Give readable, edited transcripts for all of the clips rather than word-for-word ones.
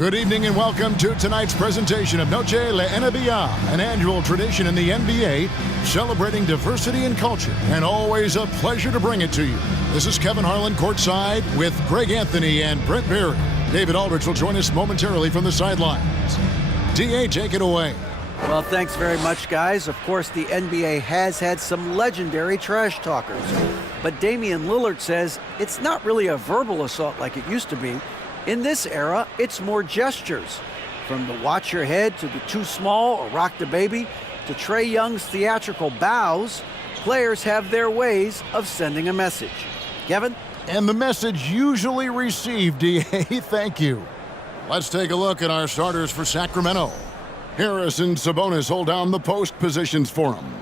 Good evening and welcome to tonight's presentation of Noche La NBA, an annual tradition in the NBA celebrating diversity and culture, and always a pleasure to bring it to you. This is Kevin Harlan courtside with Greg Anthony and Brent Berry. David Aldridge will join us momentarily from the sidelines. DA, take it away. Well, thanks very much, guys. Of course, the NBA has had some legendary trash talkers, but Damian Lillard says it's not really a verbal assault like it used to be. In this era, it's more gestures. From the watch your head to the too small or rock the baby to Trae Young's theatrical bows, players have their ways of sending a message. Kevin? And the message usually received, DA. Thank you. Let's take a look at our starters for Sacramento. Harris and Sabonis hold down the post positions for him.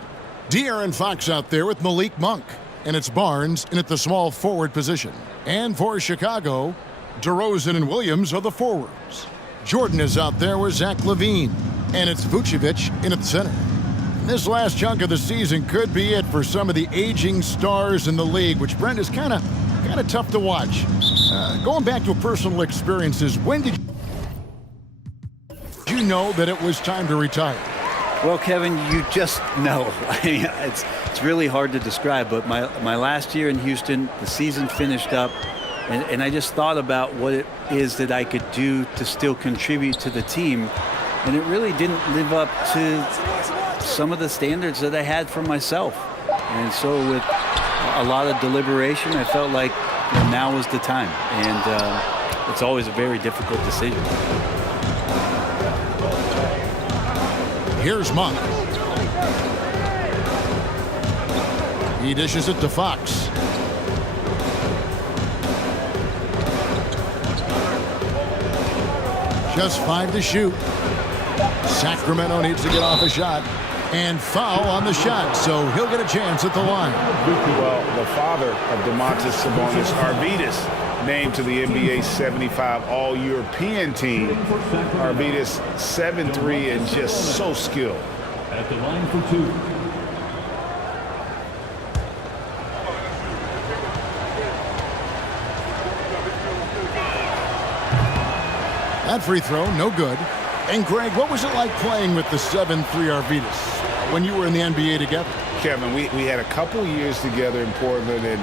De'Aaron Fox out there with Malik Monk. And it's Barnes in at the small forward position. And for Chicago, DeRozan and Williams are the forwards. Jordan is out there with Zach LaVine. And it's Vucevic in at the center. This last chunk of the season could be it for some of the aging stars in the league, which, Brent, is kind of tough to watch. Going back to personal experiences, when did you know that it was time to retire? Well, Kevin, you just know. I mean, it's really hard to describe, but my last year in Houston, the season finished up, and I just thought about what it is that I could do to still contribute to the team, and it really didn't live up to some of the standards that I had for myself. And so with a lot of deliberation, I felt like now was the time, and it's always a very difficult decision. Here's Monk. He dishes it to Fox. Just 5 to shoot. Sacramento needs to get off a shot. And foul on the shot, so he'll get a chance at the line. Well, the father of Domantas Sabonis, Arvydas, named to the NBA 75 All-European team. Arvydas 7'3" and just so skilled. At the line for two. That free throw, no good. And Greg, what was it like playing with the 7'3" Arvydas when you were in the NBA together? Kevin, we had a couple years together in Portland, and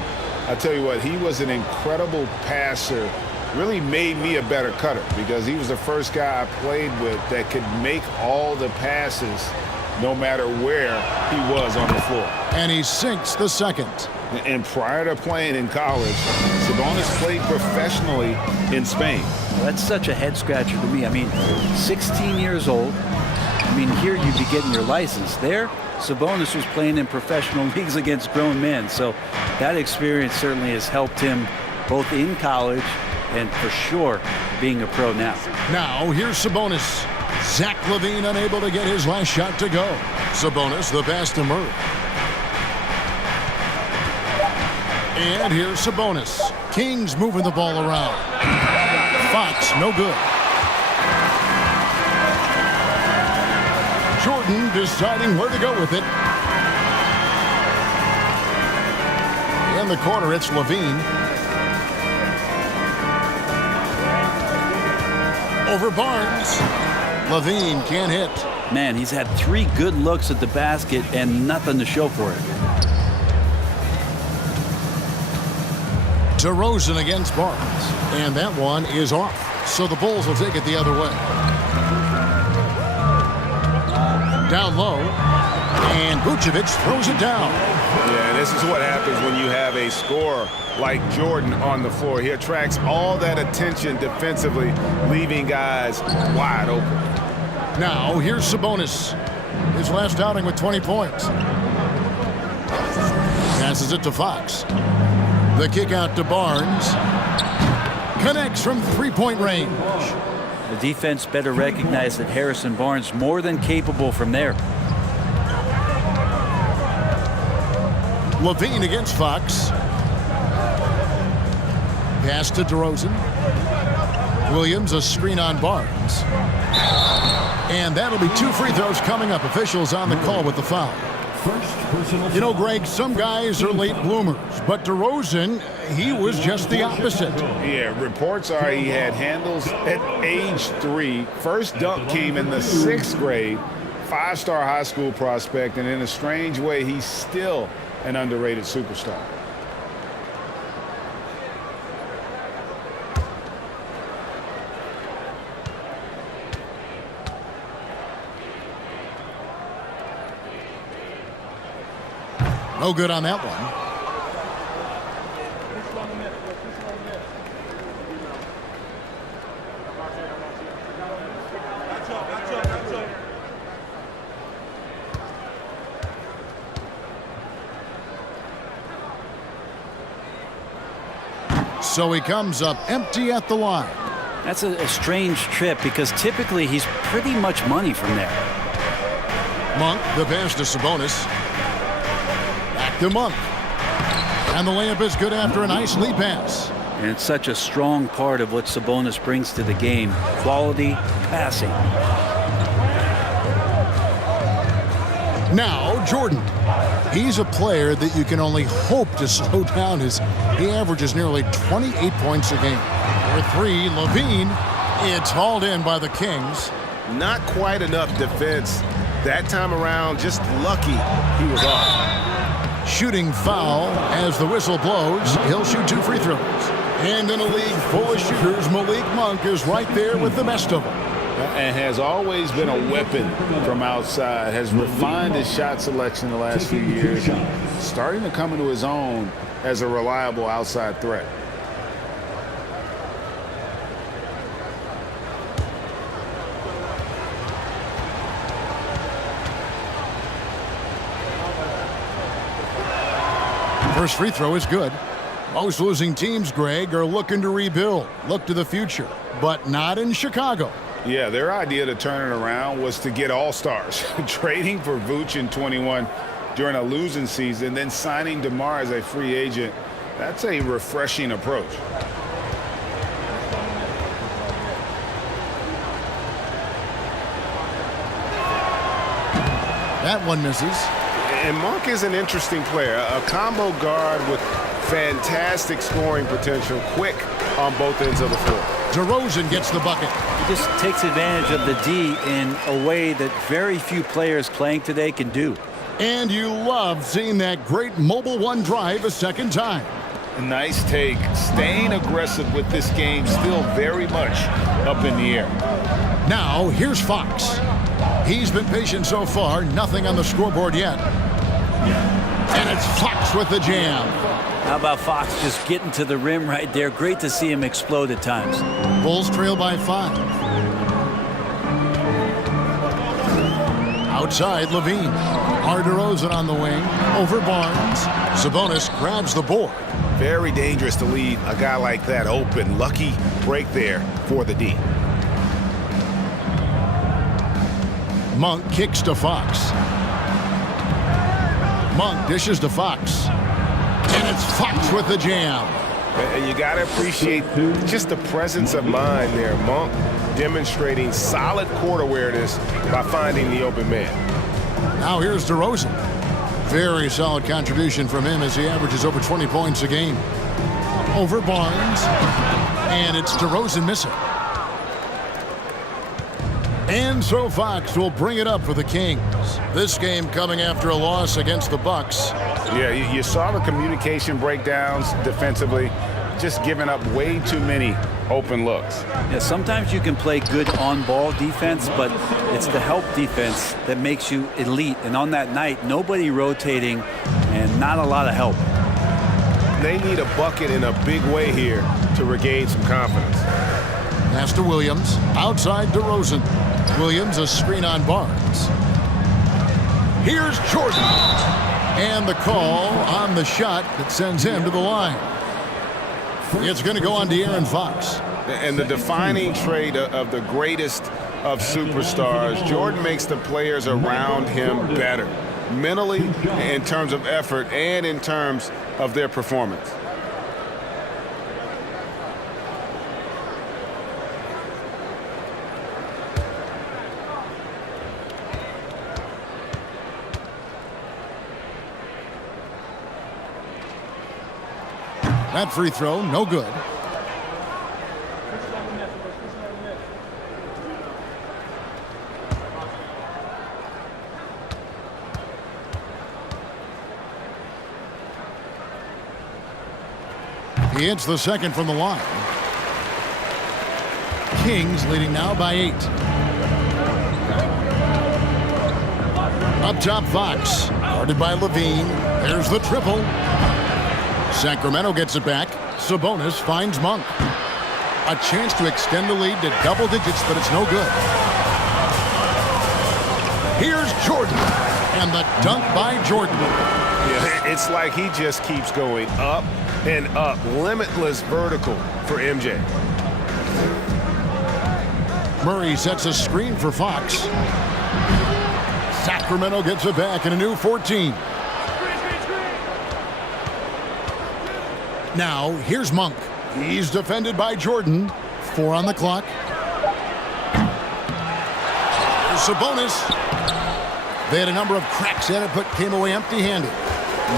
I tell you what, he was an incredible passer. Really made me a better cutter because he was the first guy I played with that could make all the passes no matter where he was on the floor. And he sinks the second. And prior to playing in college, Sabonis played professionally in Spain. That's such a head scratcher to me. I mean, 16 years old. I mean, here you'd be getting your license. There, Sabonis was playing in professional leagues against grown men. So that experience certainly has helped him both in college and for sure being a pro now. Now, here's Sabonis. Zach LaVine unable to get his last shot to go. Sabonis, the pass to Murray. And here's Sabonis. Kings moving the ball around. Fox, no good. Jordan deciding where to go with it. In the corner, it's LaVine. Over Barnes. LaVine can't hit. Man, he's had 3 good looks at the basket and nothing to show for it. DeRozan against Barnes. And that one is off. So the Bulls will take it the other way. Down low. And Vucevic throws it down. Yeah, this is what happens when you have a scorer like Jordan on the floor. He attracts all that attention defensively, leaving guys wide open. Now, here's Sabonis. His last outing with 20 points. Passes it to Fox. The kick out to Barnes. Connects from three-point range. The defense better recognize that Harrison Barnes more than capable from there. LaVine against Fox. Pass to DeRozan. Williams, a screen on Barnes. And that'll be 2 free throws coming up. Officials on the call with the foul. You know, Greg, some guys are late bloomers, but DeRozan, he was just the opposite. Yeah, reports are he had handles at age 3. First dunk came in the 6th grade. 5-star high school prospect, and in a strange way, he's still an underrated superstar. No good on that one. So he comes up empty at the line. That's a strange trip because typically he's pretty much money from there. Monk, the pass to Sabonis. Back to Monk. And the layup is good after a nice lead pass. And it's such a strong part of what Sabonis brings to the game. Quality passing. Now, Jordan. He's a player that you can only hope to slow down as he averages nearly 28 points a game. For 3, Levine. It's hauled in by the Kings. Not quite enough defense that time around. Just lucky he was off. Shooting foul as the whistle blows. He'll shoot 2 free throws. And in a league full of shooters, Malik Monk is right there with the best of them. And has always been a weapon from outside. Has refined his shot selection the last few years. Starting to come into his own as a reliable outside threat. First free throw is good. Most losing teams, Greg, are looking to rebuild, look to the future, but not in Chicago. Yeah, their idea to turn it around was to get all-stars. Trading for Vooch in 21 during a losing season, then signing DeMar as a free agent. That's a refreshing approach. That one misses. And Monk is an interesting player, a combo guard with fantastic scoring potential, quick on both ends of the floor. DeRozan gets the bucket. He just takes advantage of the D in a way that very few players playing today can do. And you love seeing that great mobile one drive a second time. Nice take. Staying aggressive with this game, still very much up in the air. Now, here's Fox. He's been patient so far, nothing on the scoreboard yet. And it's Fox with the jam. How about Fox just getting to the rim right there? Great to see him explode at times. Bulls trail by 5. Outside, Levine. DeRozan on the wing. Over Barnes. Sabonis grabs the board. Very dangerous to leave a guy like that open. Lucky break there for the D. Monk kicks to Fox. Monk dishes to Fox. And it's Fox with the jam. And you got to appreciate just the presence of mind there. Monk demonstrating solid court awareness by finding the open man. Now here's DeRozan. Very solid contribution from him as he averages over 20 points a game. Over Barnes. And it's DeRozan missing. And so Fox will bring it up for the Kings. This game coming after a loss against the Bucks. Yeah, you saw the communication breakdowns defensively, just giving up way too many open looks. Yeah, sometimes you can play good on-ball defense, but it's the help defense that makes you elite. And on that night, nobody rotating and not a lot of help. They need a bucket in a big way here to regain some confidence. Pass to Williams. Outside DeRozan. Williams a screen on Barnes. Here's Jordan. And the call on the shot that sends him to the line. It's going to go on De'Aaron Fox. And the defining trait of the greatest of superstars, Jordan makes the players around him better. Mentally, in terms of effort, and in terms of their performance. That free throw, no good. He hits the second from the line. Kings leading now by 8. Up top, Fox. Guarded by Levine. There's the triple. Sacramento gets it back. Sabonis finds Monk. A chance to extend the lead to double digits, but it's no good. Here's Jordan. And the dunk by Jordan. Yeah, it's like he just keeps going up and up. Limitless vertical for MJ. Murray sets a screen for Fox. Sacramento gets it back in a new 14. Now, here's Monk. He's defended by Jordan. 4 on the clock. There's Sabonis. They had a number of cracks at it, but came away empty-handed.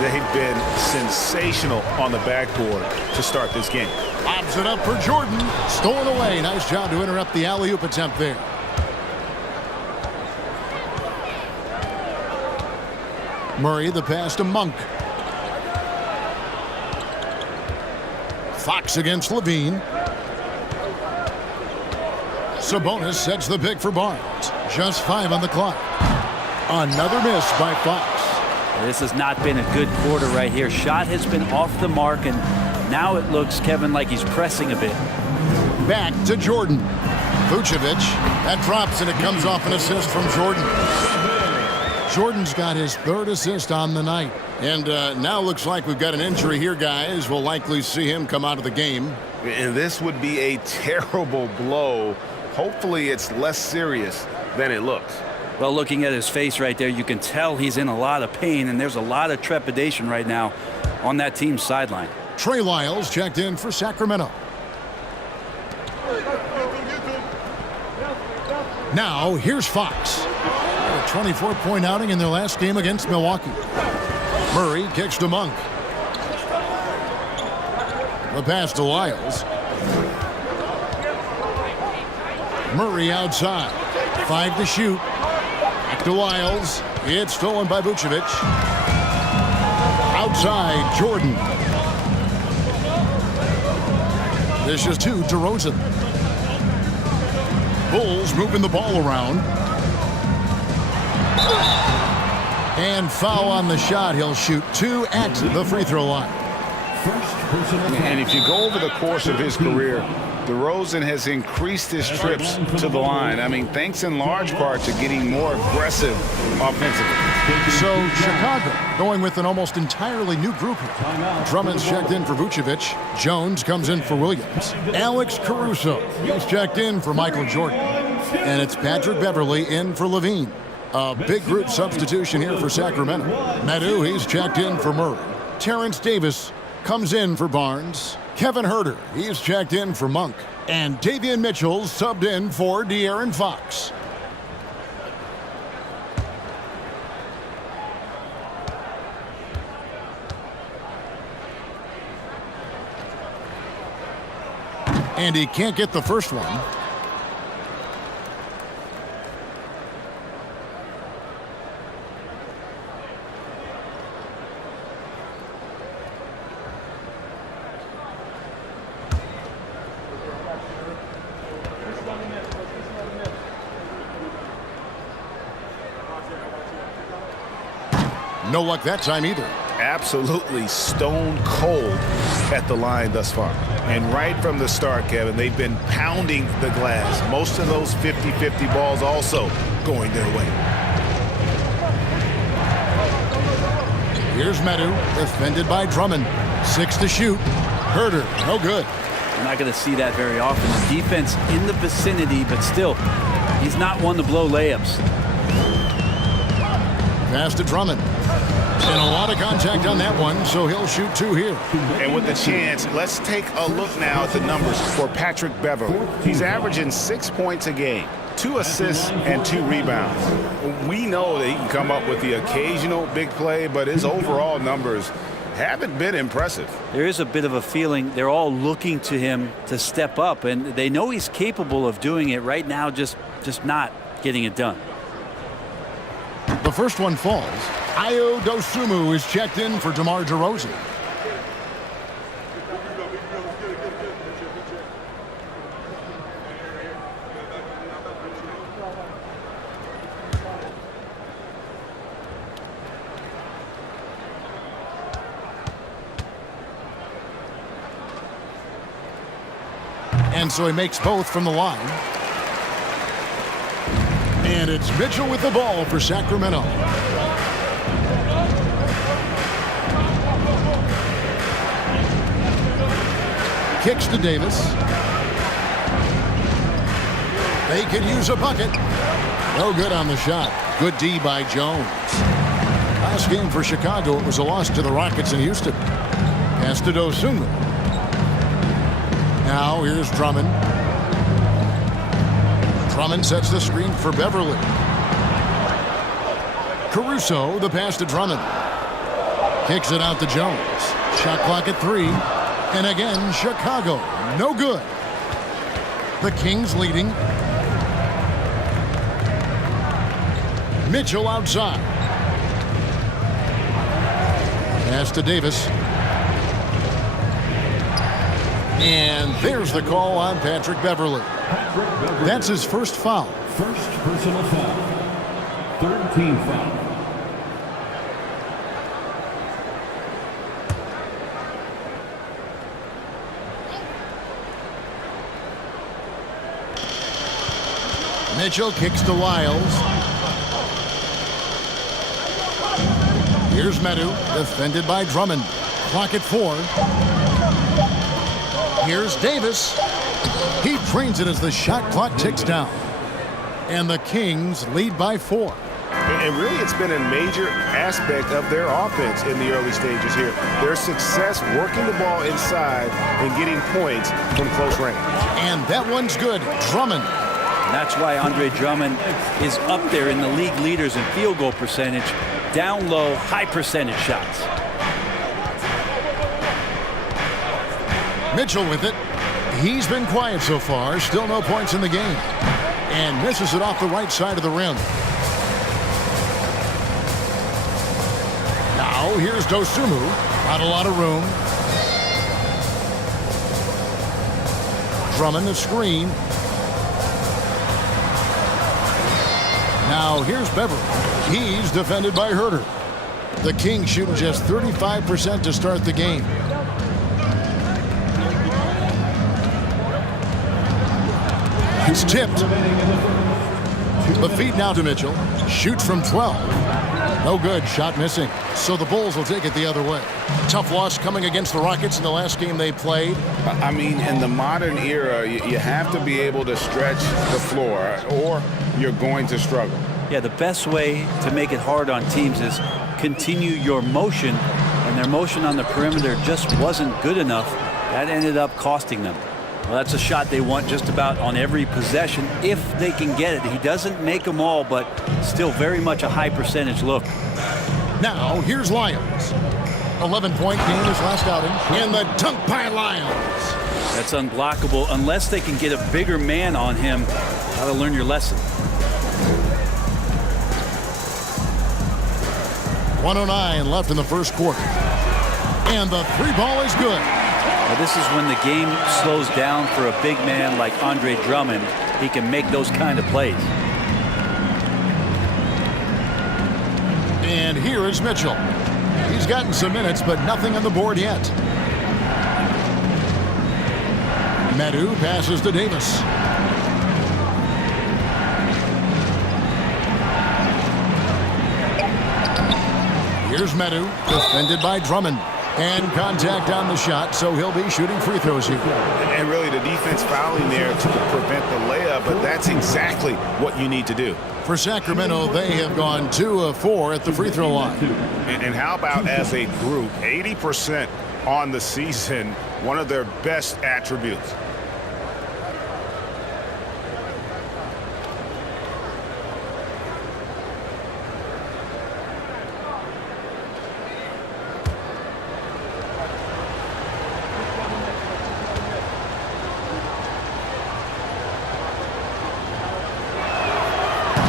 They've been sensational on the backboard to start this game. Lobs it up for Jordan. Stolen away. Nice job to interrupt the alley-oop attempt there. Murray, the pass to Monk. Fox against Levine. Sabonis sets the pick for Barnes. Just 5 on the clock. Another miss by Fox. This has not been a good quarter right here. Shot has been off the mark, and now it looks, Kevin, like he's pressing a bit. Back to Jordan. Vucevic. That drops, and it comes off an assist from Jordan. Jordan's got his 3rd assist on the night. And now looks like we've got an injury here, guys. We'll likely see him come out of the game. And this would be a terrible blow. Hopefully it's less serious than it looks. Well, looking at his face right there, you can tell he's in a lot of pain, and there's a lot of trepidation right now on that team's sideline. Trey Lyles checked in for Sacramento. Now, here's Fox. A 24-point outing in their last game against Milwaukee. Murray kicks to Monk. The pass to Lyles. Murray outside. 5 to shoot. Back to Lyles. It's stolen by Vucevic. Outside, Jordan. This is 2 to Rosen. Bulls moving the ball around. And foul on the shot. He'll shoot 2 at the free throw line. And if you go over the course of his career, DeRozan has increased his trips to the line. I mean, thanks in large part to getting more aggressive offensively. So Chicago going with an almost entirely new group here. Drummond's checked in for Vucevic. Jones comes in for Williams. Alex Caruso, he's checked in for Michael Jordan. And it's Patrick Beverly in for Levine. A big group substitution here for Sacramento. Nadu, he's checked in for Murray. Terrence Davis comes in for Barnes. Kevin Huerter, he's checked in for Monk. And Davion Mitchell subbed in for De'Aaron Fox. And he can't get the first one. No luck that time either. Absolutely stone cold at the line thus far. And right from the start, Kevin, they've been pounding the glass. Most of those 50-50 balls also going their way. Here's Medu, defended by Drummond. 6 to shoot. Huerter, no good. You're not going to see that very often. The defense in the vicinity, but still, he's not one to blow layups. Pass to Drummond. And a lot of contact on that one, so he'll shoot 2 here. And with the chance, let's take a look now at the numbers for Patrick Beverly. He's averaging 6 points a game, 2 assists, and 2 rebounds. We know that he can come up with the occasional big play, but his overall numbers haven't been impressive. There is a bit of a feeling they're all looking to him to step up, and they know he's capable of doing it right now, just not getting it done. The first one falls. Ayo Dosunmu is checked in for DeMar DeRozan. And so he makes both from the line. And it's Mitchell with the ball for Sacramento. Kicks to Davis. They could use a bucket. No good on the shot. Good D by Jones. Last game for Chicago, it was a loss to the Rockets in Houston. Pass to Dosunmu. Now here's Drummond. Drummond sets the screen for Beverly. Caruso, the pass to Drummond. Kicks it out to Jones. Shot clock at 3. And again, Chicago, no good. The Kings leading. Mitchell outside. Pass to Davis. And there's the call on Patrick Beverly. That's his first foul. First personal foul. Third team foul. Mitchell kicks to Lyles. Here's Medu, defended by Drummond. Clock at 4. Here's Davis. He trains it as the shot clock ticks down. And the Kings lead by 4. And really, it's been a major aspect of their offense in the early stages here. Their success working the ball inside and getting points from close range. And that one's good. Drummond. That's why Andre Drummond is up there in the league leaders in field goal percentage. Down low, high percentage shots. Mitchell with it. He's been quiet so far. Still no points in the game. And misses it off the right side of the rim. Now here's Dosunmu. Not a lot of room. Drummond the screen. Now here's Beverly. He's defended by Herter. The Kings shooting just 35% to start the game. It's tipped. The feed now to Mitchell. Shoots from 12. No good. Shot missing. So the Bulls will take it the other way. Tough loss coming against the Rockets in the last game they played. I mean, in the modern era, you have to be able to stretch the floor or you're going to struggle. Yeah, the best way to make it hard on teams is continue your motion, and their motion on the perimeter just wasn't good enough. That ended up costing them. Well, that's a shot they want just about on every possession if they can get it. He doesn't make them all, but still very much a high percentage look. Now, here's Lyles. 11-point game his last outing. And the dunk by Lyles. That's unblockable unless they can get a bigger man on him. Gotta learn your lesson. 1:09 left in the first quarter. And the three ball is good. Now this is when the game slows down for a big man like Andre Drummond. He can make those kind of plays. And here is Mitchell. He's gotten some minutes, but nothing on the board yet. Medu passes to Davis. Here's Medu, defended by Drummond. And contact on the shot, so he'll be shooting free throws here. And really the defense fouling there to prevent the layup, but that's exactly what you need to do. For Sacramento, they have gone 2 of 4 at the free throw line. And how about as a group, 80% on the season, one of their best attributes.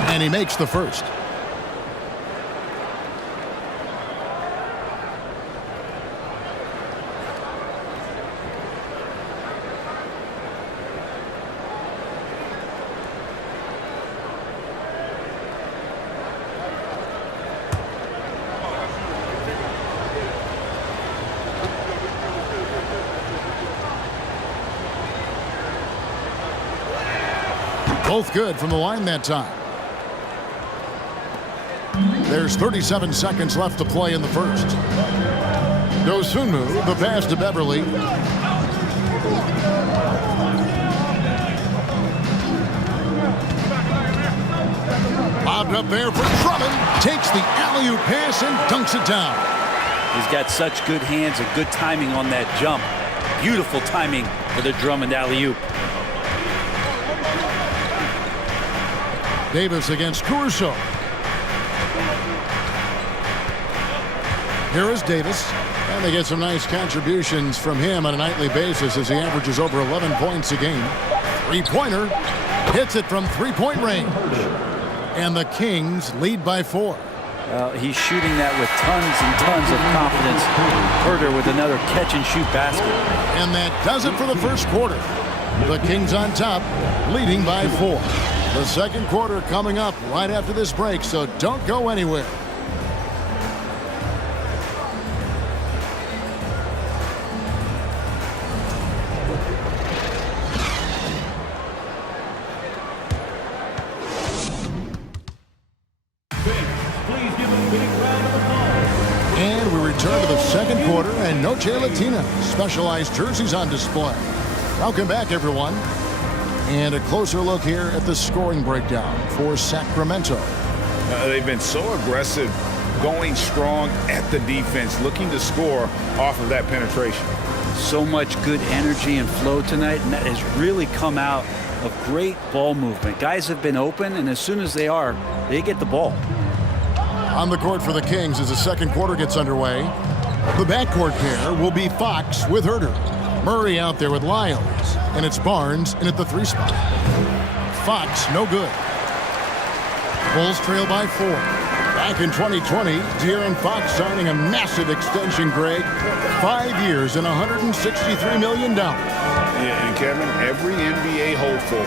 And he makes the first. Both good from the line that time. There's 37 seconds left to play in the first. Dosunmu, the pass to Beverly. Lobbed up there for Drummond. Takes the alley-oop pass and dunks it down. He's got such good hands and good timing on that jump. Beautiful timing for the Drummond alley-oop. Davis against Caruso. Here is Davis. And they get some nice contributions from him on a nightly basis as he averages over 11 points a game. Three-pointer. Hits it from three-point range. And the Kings lead by 4. He's shooting that with tons and tons of confidence. Herter with another catch-and-shoot basket. And that does it for the first quarter. The Kings on top, leading by 4. The second quarter coming up right after this break, so don't go anywhere. And we return to the second quarter, and Noche Latina specialized jerseys on display. Welcome back, everyone. And a closer look here at the scoring breakdown for Sacramento. They've been so aggressive, going strong at the defense, looking to score off of that penetration. So much good energy and flow tonight, and that has really come out of great ball movement. Guys have been open, and as soon as they get the ball. On the court for the Kings as the second quarter gets underway. The backcourt pair will be Fox with Herter. Murray out there with Lyles, and it's Barnes in at the 3 spot. Fox, no good. Bulls trail by 4. Back in 2020, De'Aaron Fox signing a massive extension, Greg. 5 years and $163 million. Yeah, and Kevin, every NBA hopeful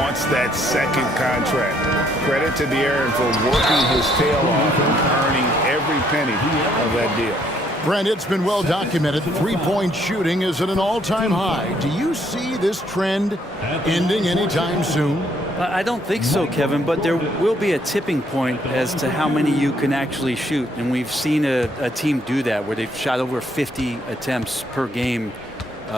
wants that second contract. Credit to De'Aaron for working his tail off and earning every penny of that deal. Brent, it's been well documented. Three-point shooting is at an all-time high. Do you see this trend ending anytime soon? I don't think so, Kevin, but there will be a tipping point as to how many you can actually shoot. And we've seen a team do that where they've shot over 50 attempts per game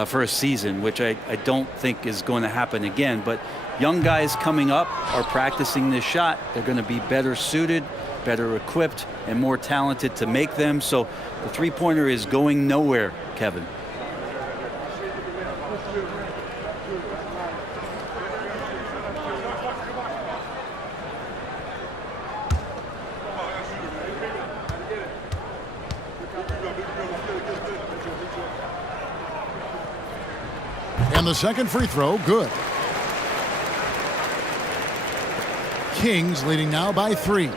for a season, which I don't think is going to happen again. But young guys coming up are practicing this shot. They're going to be better suited, better equipped, and more talented to make them. So the three-pointer is going nowhere, Kevin. And the second free throw, good. Kings leading now by 3.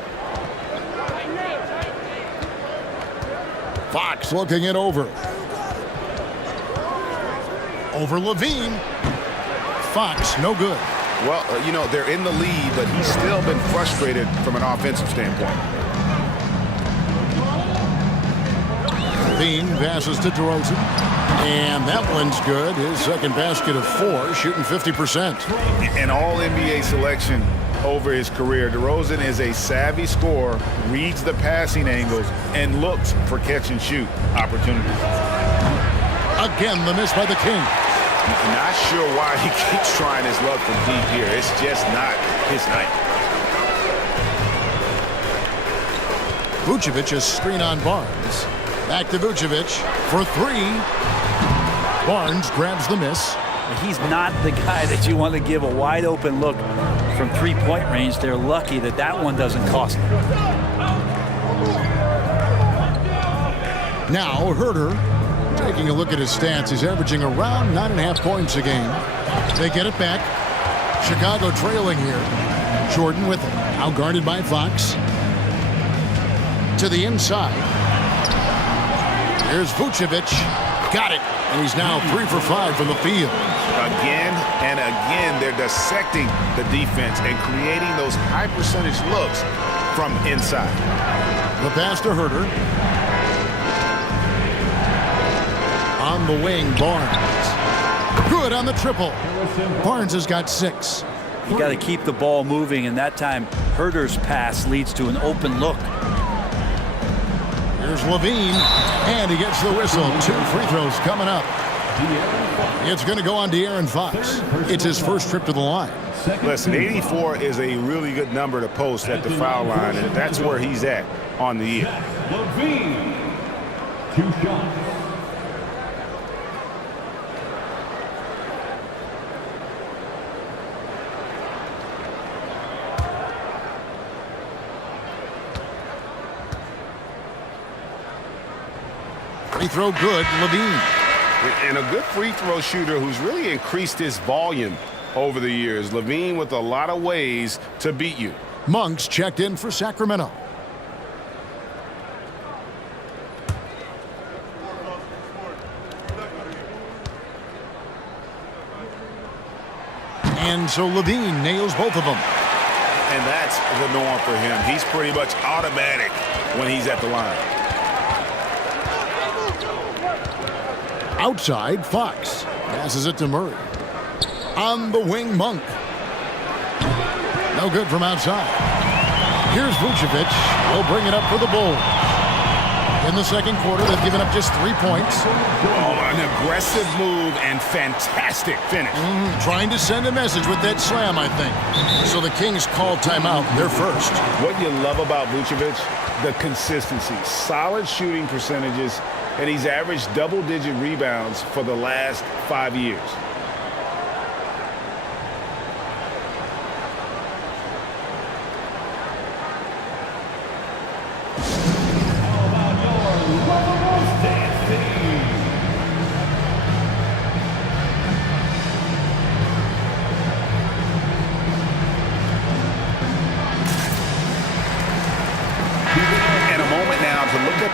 Fox looking it over. Over Levine. Fox, no good. Well, you know, they're in the lead, but he's still been frustrated from an offensive standpoint. Levine passes to DeRozan. And that one's good. His second basket of 4, shooting 50%. An all-NBA selection over his career. DeRozan is a savvy scorer, reads the passing angles, and looks for catch-and-shoot opportunities. Again, the miss by the Kings. Not sure why he keeps trying his luck from deep here. It's just not his night. Vucevic is screen on Barnes. Back to Vucevic for 3. Barnes grabs the miss. He's not the guy that you want to give a wide open look from three-point range. They're lucky that that one doesn't cost them. Now Herter, taking a look at his stats, he's averaging around 9.5 points a game. They get it back. Chicago trailing here. Jordan with it. Now guarded by Fox. To the inside. Here's Vucevic. Got it. And he's now 3 for 5 from the field. Again and again, they're dissecting the defense and creating those high percentage looks from inside. The pass to Herter. On the wing, Barnes. Good on the triple. Barnes has got 6. You got to keep the ball moving, and that time Herter's pass leads to an open look. Here's Levine, and he gets the whistle. 2 free throws coming up. It's going to go on De'Aaron Fox. It's his first trip to the line. Listen, 84 is a really good number to post at the foul line, and that's where he's at on the year. Levine. 2 shots. Free throw good, Levine. And a good free throw shooter who's really increased his volume over the years. Levine with a lot of ways to beat you. Monk's checked in for Sacramento. And so Levine nails both of them. And that's the norm for him. He's pretty much automatic when he's at the line. Outside, Fox passes it to Murray. On the wing, Monk. No good from outside. Here's Vucevic. He'll bring it up for the Bulls. In the second quarter, they've given up just 3 points. Oh, an aggressive move and fantastic finish. Trying to send a message with that slam, I think. So the Kings call timeout. They're first. What you love about Vucevic, the consistency. Solid shooting percentages, and he's averaged double-digit rebounds for the last 5 years.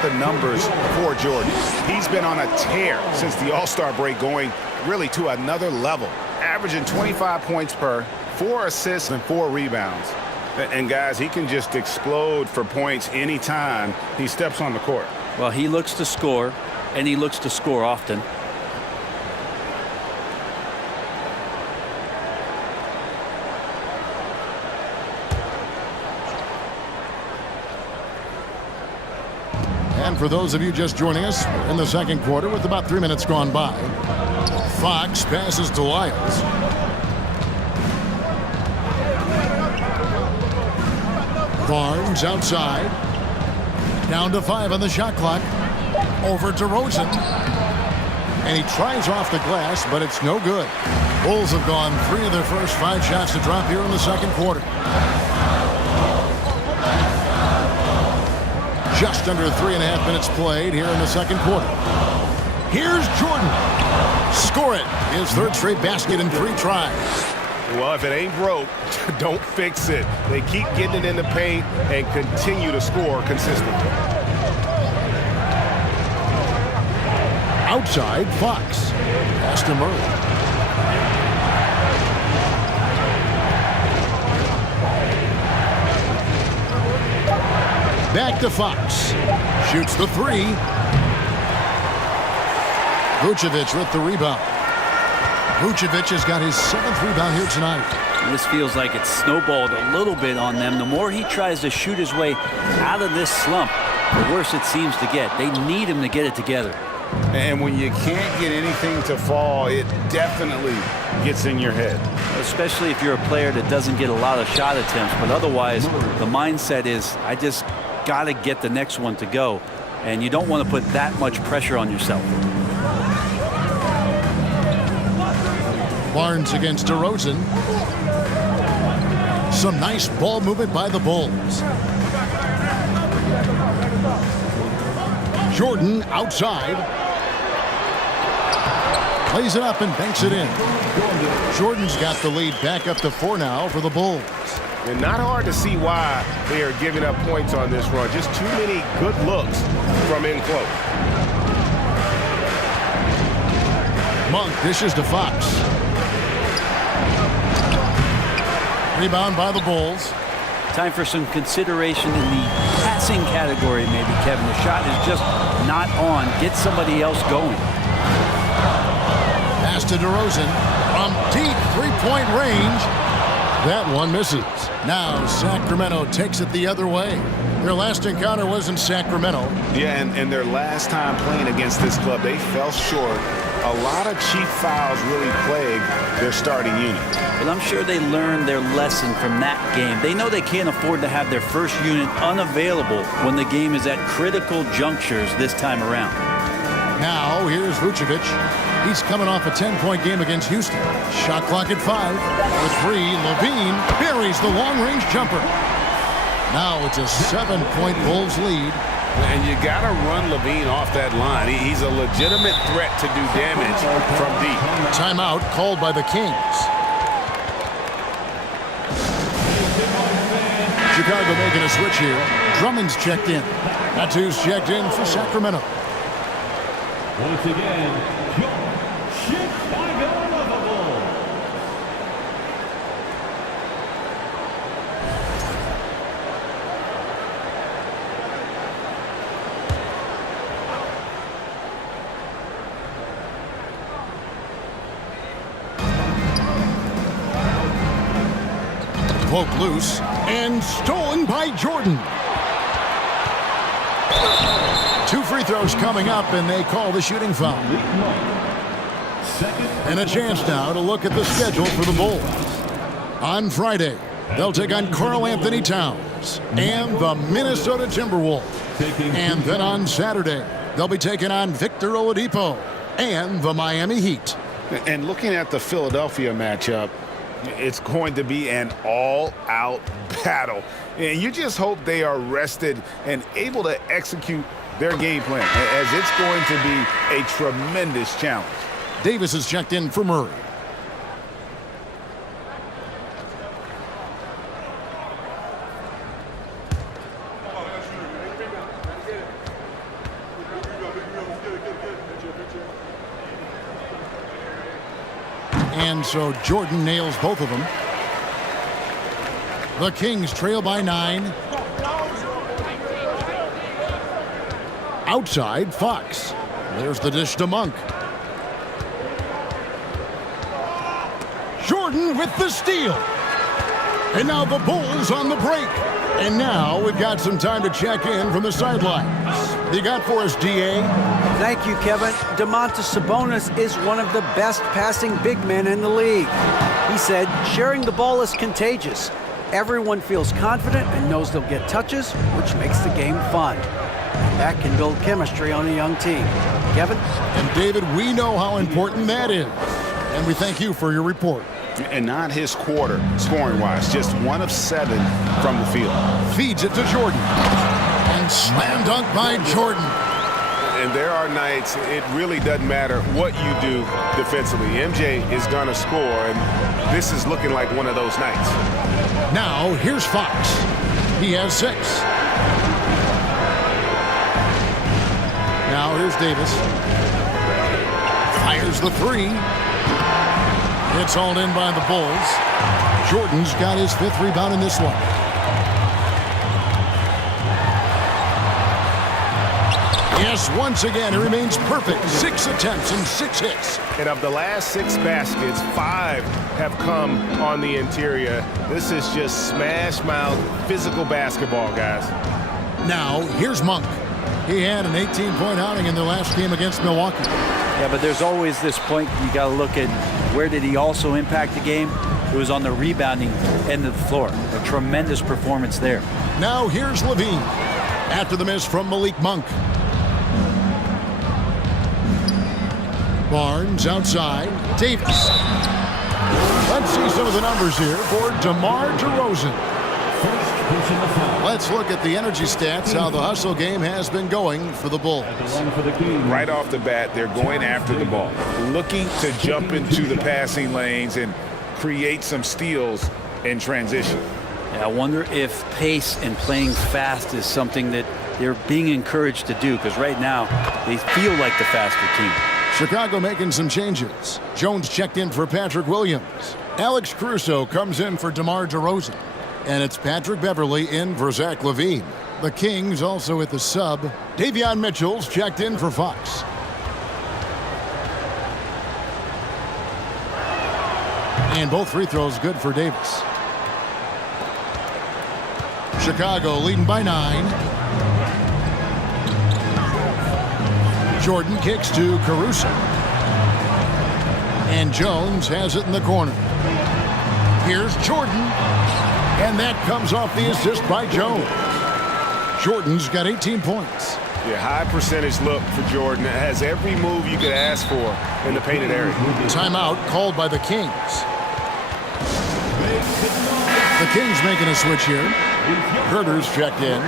The numbers for Jordan. He's been on a tear since the All-Star break, going really to another level, averaging 25 points per, 4 assists and 4 rebounds. And guys, he can just explode for points anytime he steps on the court. Well, he looks to score, and he looks to score often. And for those of you just joining us, we're in the second quarter with about 3 minutes gone by. Fox passes to Lyles. Barnes outside. Down to 5 on the shot clock. Over to Rosen. And he tries off the glass, but it's no good. Bulls have gone 3 of their first 5 shots to drop here in the second quarter. Just under 3.5 minutes played here in the second quarter. Here's Jordan. Score it. His 3rd straight basket in 3 tries. Well, if it ain't broke, don't fix it. They keep getting it in the paint and continue to score consistently. Outside, Fox. Pass to Murray. Back to Fox. Shoots the 3. Vucevic with the rebound. Vucevic has got his 7th rebound here tonight. This feels like it's snowballed a little bit on them. The more he tries to shoot his way out of this slump, the worse it seems to get. They need him to get it together. And when you can't get anything to fall, it definitely gets in your head. Especially if you're a player that doesn't get a lot of shot attempts. But otherwise, the mindset is, I just got to get the next one to go. And you don't want to put that much pressure on yourself. Barnes against DeRozan. Some nice ball movement by the Bulls. Jordan outside. Plays it up and banks it in. Jordan's got the lead back up to 4 now for the Bulls. And not hard to see why they are giving up points on this run. Just too many good looks from in close. Monk dishes to Fox. Rebound by the Bulls. Time for some consideration in the passing category, maybe, Kevin. The shot is just not on. Get somebody else going. Pass to DeRozan from deep three-point range. That one misses. Now Sacramento takes it the other way. Their last encounter was in Sacramento. Yeah, and their last time playing against this club, they fell short. A lot of cheap fouls really plagued their starting unit. But I'm sure they learned their lesson from that game. They know they can't afford to have their first unit unavailable when the game is at critical junctures this time around. Now here's Vucevic. He's coming off a 10-point game against Houston. Shot clock at 5. For 3, Levine buries the long-range jumper. Now it's a 7-point Bulls lead. And you got to run Levine off that line. He's a legitimate threat to do damage from deep. Timeout called by the Kings. Chicago making a switch here. Drummond's checked in. Natu's checked in for Sacramento. Once again, Chicago Bulls. Poke loose and stolen by Jordan. 2 free throws coming up, and they call the shooting foul. And a chance now to look at the schedule for the Bulls. On Friday, they'll take on Karl Anthony Towns and the Minnesota Timberwolves. And then on Saturday, they'll be taking on Victor Oladipo and the Miami Heat. And looking at the Philadelphia matchup, it's going to be an all-out battle. And you just hope they are rested and able to execute their game plan, as it's going to be a tremendous challenge. Davis is checked in for Murray. And so Jordan nails both of them. The Kings trail by 9. Outside, Fox. There's the dish to Monk. Jordan with the steal. And now the Bulls on the break. And now we've got some time to check in from the sidelines. You got for us, DA? Thank you, Kevin. Domantas Sabonis is one of the best passing big men in the league. He said, sharing the ball is contagious. Everyone feels confident and knows they'll get touches, which makes the game fun. That can build chemistry on a young team. Kevin? And David, we know how important that is. And we thank you for your report. And not his quarter, scoring-wise, just 1 of 7 from the field. Feeds it to Jordan. And slam dunk by Jordan. And there are nights it really doesn't matter what you do defensively. MJ is going to score, and this is looking like one of those nights. Now, here's Fox. He has 6. Now, here's Davis. Fires the 3. It's hauled in by the Bulls. Jordan's got his 5th rebound in this one. Yes, once again, he remains perfect. 6 attempts and 6 hits. And of the last 6 baskets, 5 have come on the interior. This is just smash mouth physical basketball, guys. Now, here's Monk. He had an 18-point outing in their last game against Milwaukee. Yeah, but there's always this point you got to look at where did he also impact the game? It was on the rebounding end of the floor. A tremendous performance there. Now here's Levine after the miss from Malik Monk. Barnes outside. Davis. Let's see some of the numbers here for DeMar DeRozan. Let's look at the energy stats, how the hustle game has been going for the Bulls. Right off the bat, they're going after the ball, looking to jump into the passing lanes and create some steals in transition. I wonder if pace and playing fast is something that they're being encouraged to do, because right now they feel like the faster team. Chicago making some changes. Jones checked in for Patrick Williams. Alex Caruso comes in for DeMar DeRozan. And it's Patrick Beverley in for Zach LaVine. The Kings also at the sub. Davion Mitchell's checked in for Fox. And both free throws good for Davis. Chicago leading by 9. Jordan kicks to Caruso. And Jones has it in the corner. Here's Jordan. And that comes off the assist by Jones. Jordan's got 18 points. Yeah, high percentage look for Jordan. It has every move you could ask for in the painted area. Timeout called by the Kings. The Kings making a switch here. Herter's checked in.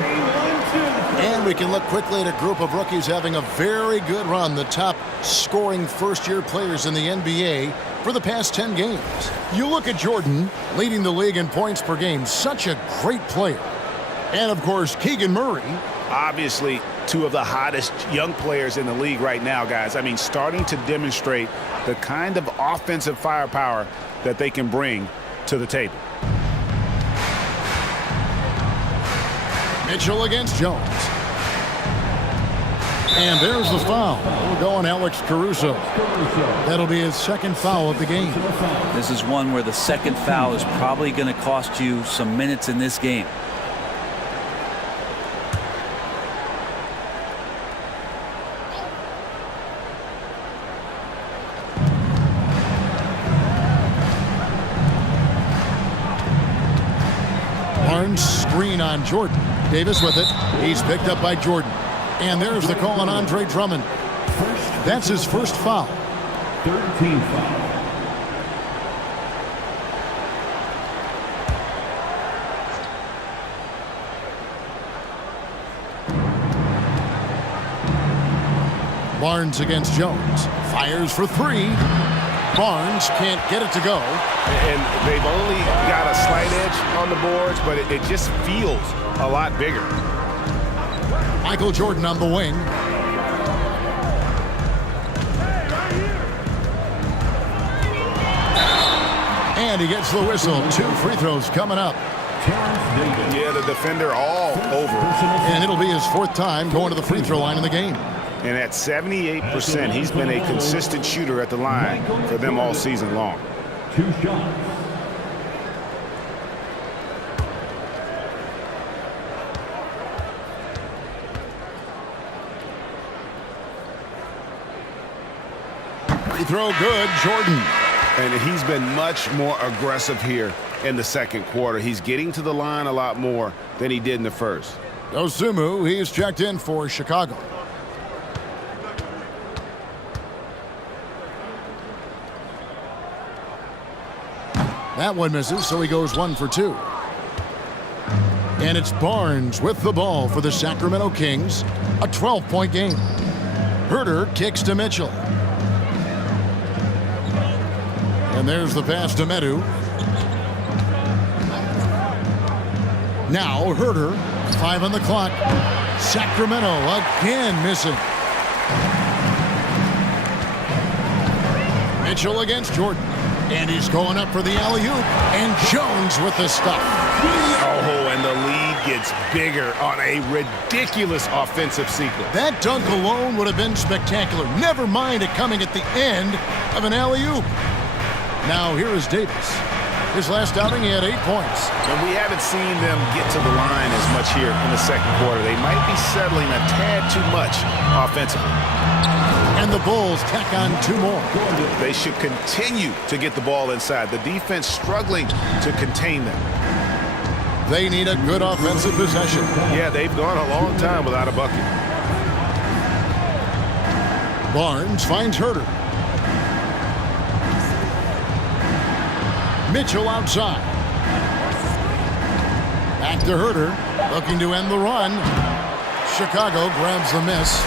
And we can look quickly at a group of rookies having a very good run. The top scoring first-year players in the NBA for the past 10 games. You look at Jordan leading the league in points per game. Such a great player. And, of course, Keegan Murray. Obviously, two of the hottest young players in the league right now, guys. I mean, starting to demonstrate the kind of offensive firepower that they can bring to the table. Mitchell against Jones. And there's the foul. We'll go on Alex Caruso. That'll be his second foul of the game. This is one where the second foul is probably going to cost you some minutes in this game. Barnes screen on Jordan. Davis with it. He's picked up by Jordan. And there's the call on Andre Drummond. That's his first foul. 13 foul. Barnes against Jones. Fires for 3. Barnes can't get it to go. And they've only got a slight edge on the boards, but it just feels a lot bigger. Michael Jordan on the wing. And he gets the whistle. 2 free throws coming up. Yeah, the defender all over. And it'll be his 4th time going to the free throw line in the game. And at 78%, he's been a consistent shooter at the line for them all season long. 2 shots. Free throw good, Jordan. And he's been much more aggressive here in the second quarter. He's getting to the line a lot more than he did in the first. Dosunmu, he's checked in for Chicago. That one misses, so he goes 1 for 2. And it's Barnes with the ball for the Sacramento Kings. A 12-point game. Herter kicks to Mitchell. And there's the pass to Medu. Now Herter, 5 on the clock. Sacramento again missing. Mitchell against Jordan. And he's going up for the alley-oop. And Jones with the stuff. Oh, and the lead gets bigger on a ridiculous offensive sequence. That dunk alone would have been spectacular. Never mind it coming at the end of an alley-oop. Now here is Davis. His last outing, he had 8 points. And we haven't seen them get to the line as much here in the second quarter. They might be settling a tad too much offensively. And the Bulls tack on 2 more. They should continue to get the ball inside. The defense struggling to contain them. They need a good offensive possession. Yeah, they've gone a long time without a bucket. Barnes finds Herter. Mitchell outside. Back to Herter, looking to end the run. Chicago grabs the miss.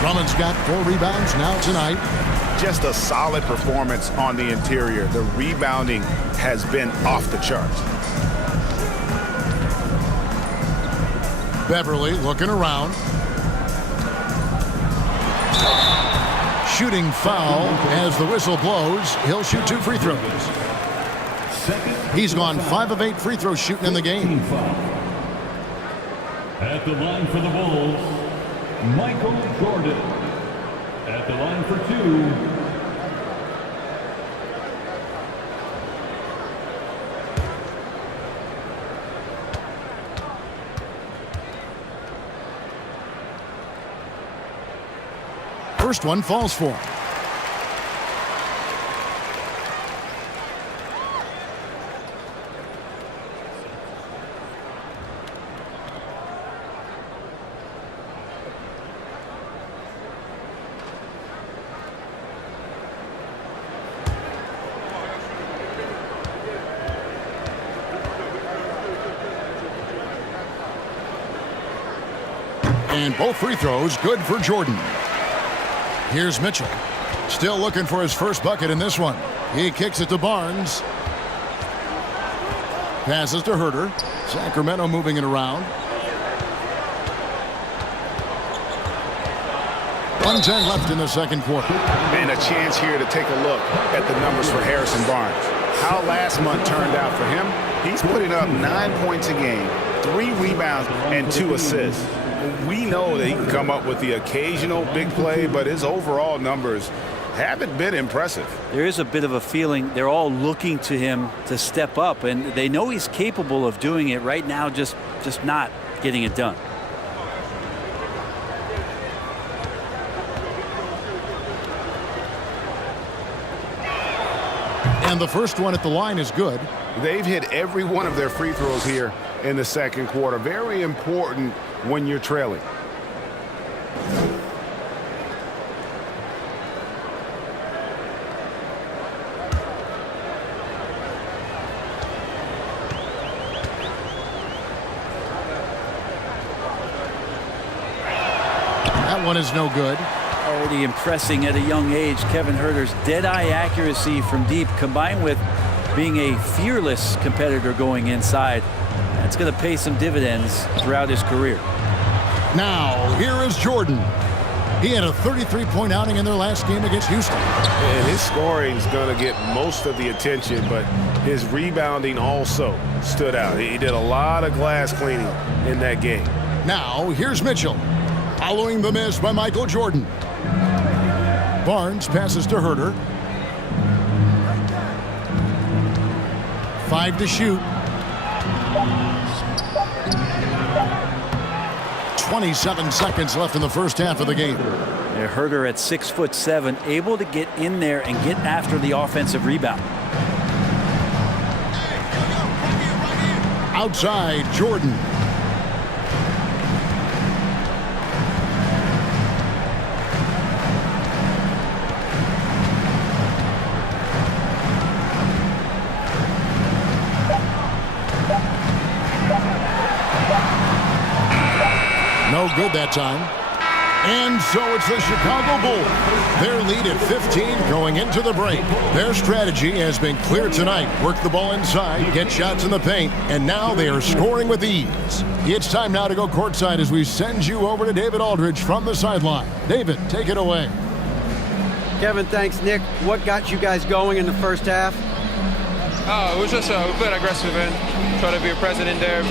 Drummond's got 4 rebounds now tonight. Just a solid performance on the interior. The rebounding has been off the charts. Beverly looking around. Shooting foul as the whistle blows. He'll shoot 2 free throws. He's gone 5 of 8 free throws shooting in the game. At the line for the Bulls, Michael Jordan. At the line for 2, First one falls for him. And both free throws good for Jordan. Here's Mitchell. Still looking for his first bucket in this one. He kicks it to Barnes. Passes to Herter. Sacramento moving it around. 1:10 left in the second quarter. And a chance here to take a look at the numbers for Harrison Barnes. How last month turned out for him. He's putting up 9 points a game, 3 rebounds, and 2 assists. We know that he can come up with the occasional big play, but his overall numbers haven't been impressive. There is a bit of a feeling they're all looking to him to step up, and they know he's capable of doing it right now, just not getting it done. And the first one at the line is good. They've hit every one of their free throws here in the second quarter. Very important when you're trailing. That one is no good. Already impressing at a young age. Kevin Herter's dead-eye accuracy from deep, combined with being a fearless competitor going inside. That's going to pay some dividends throughout his career. Now, here is Jordan. He had a 33-point outing in their last game against Houston. And his scoring is going to get most of the attention, but his rebounding also stood out. He did a lot of glass cleaning in that game. Now, here's Mitchell. Following the miss by Michael Jordan. Barnes passes to Herter. 5 to shoot. 27 seconds left in the first half of the game. Herter at 6'7", able to get in there and get after the offensive rebound. Outside, Jordan. No good that time. And so it's the Chicago Bulls. Their lead at 15 going into the break. Their strategy has been clear tonight. Work the ball inside, get shots in the paint, and now they are scoring with ease. It's time now to go courtside as we send you over to David Aldridge from the sideline. David, take it away. Kevin, thanks, Nick. What got you guys going in the first half? It was just we played aggressive and try to be a present in there.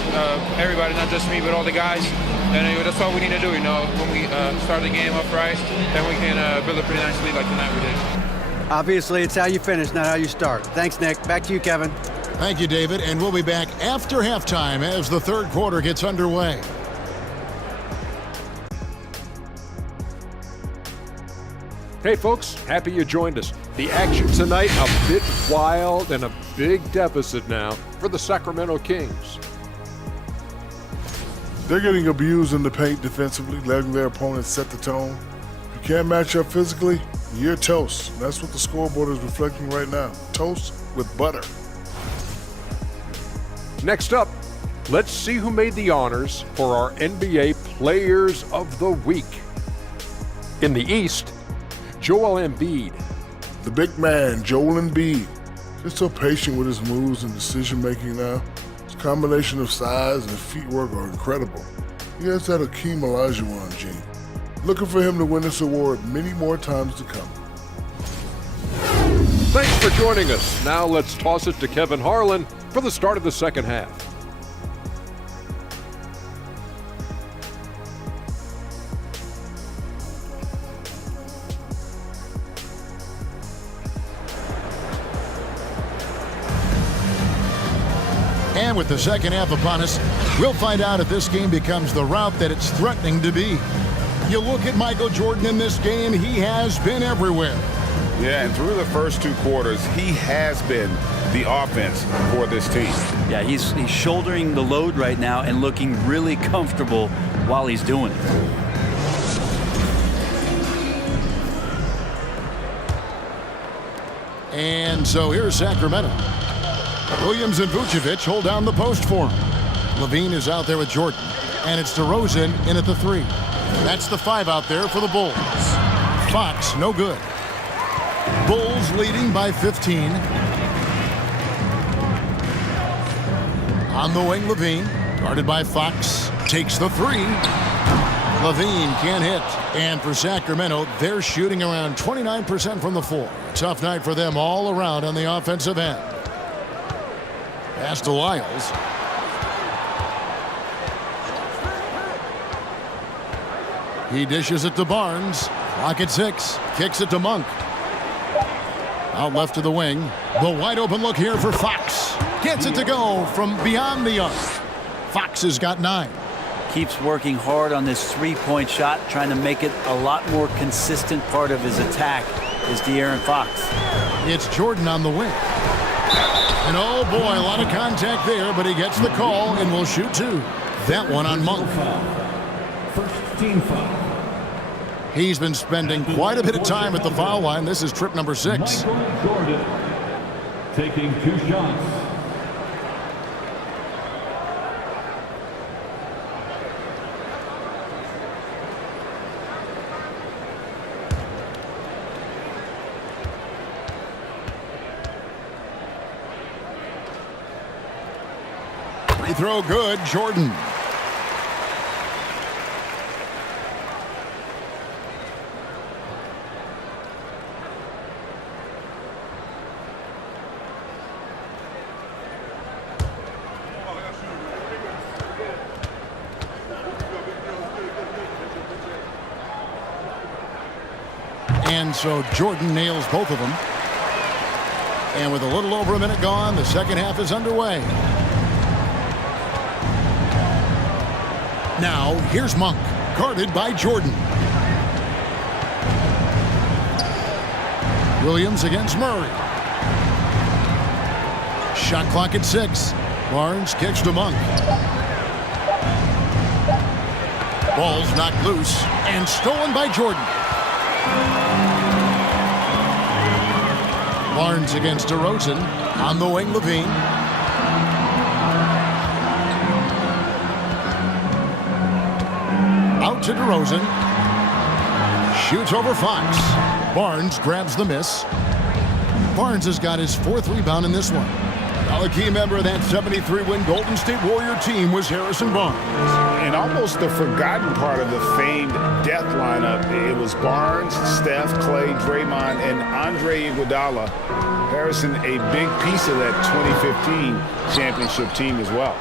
Everybody, not just me, but all the guys. And that's all we need to do, you know. When we start the game up right, then we can build a pretty nice lead like tonight we did. Obviously, it's how you finish, not how you start. Thanks, Nick. Back to you, Kevin. Thank you, David. And we'll be back after halftime as the third quarter gets underway. Hey folks, happy you joined us. The action tonight a bit wild and a big deficit now for the Sacramento Kings. They're getting abused in the paint defensively, letting their opponents set the tone. If you can't match up physically, you're toast. And that's what the scoreboard is reflecting right now. Toast with butter. Next up, let's see who made the honors for our NBA Players of the Week. In the East, Joel Embiid. The big man, Joel Embiid. Just so patient with his moves and decision-making now. His combination of size and feet work are incredible. He has that Akeem Olajuwon gene. Looking for him to win this award many more times to come. Thanks for joining us. Now let's toss it to Kevin Harlan for the start of the second half. And with the second half upon us, we'll find out if this game becomes the route that it's threatening to be. You look at Michael Jordan in this game, he has been everywhere. Yeah, and through the first 2 quarters, he has been the offense for this team. Yeah, he's shouldering the load right now and looking really comfortable while he's doing it. And so here's Sacramento. Williams and Vucevic hold down the post for him. Levine is out there with Jordan, and it's DeRozan in at the 3. That's the 5 out there for the Bulls. Fox, no good. Bulls leading by 15. On the wing, Levine, guarded by Fox, takes the 3. Levine can't hit. And for Sacramento, they're shooting around 29% from the floor. Tough night for them all around on the offensive end. Pass to Lyles. He dishes it to Barnes. Clock at 6. Kicks it to Monk. Out left to the wing. The wide open look here for Fox. Gets it to go from beyond the arc. Fox has got 9. Keeps working hard on this 3-point shot, trying to make it a lot more consistent part of his attack is De'Aaron Fox. It's Jordan on the wing. And oh boy, a lot of contact there, but he gets the call and will shoot 2. That one on Monk. First team foul. He's been spending quite a bit of time at the foul line. This is trip number 6. Michael Jordan taking 2 shots. Free throw good, Jordan. And so Jordan nails both of them. And with a little over a minute gone, the second half is underway. Now, here's Monk, guarded by Jordan. Williams against Murray. Shot clock at 6. Barnes kicks to Monk. Ball's knocked loose and stolen by Jordan. Barnes against DeRozan. On the wing, Levine. Out to DeRozan. Shoots over Fox. Barnes grabs the miss. Barnes has got his 4th rebound in this one. Now a key member of that 73-win Golden State Warrior team was Harrison Barnes. And almost the forgotten part of the famed death lineup, it was Barnes, Steph, Clay, Draymond, and Andre Iguodala. Harrison, a big piece of that 2015 championship team as well.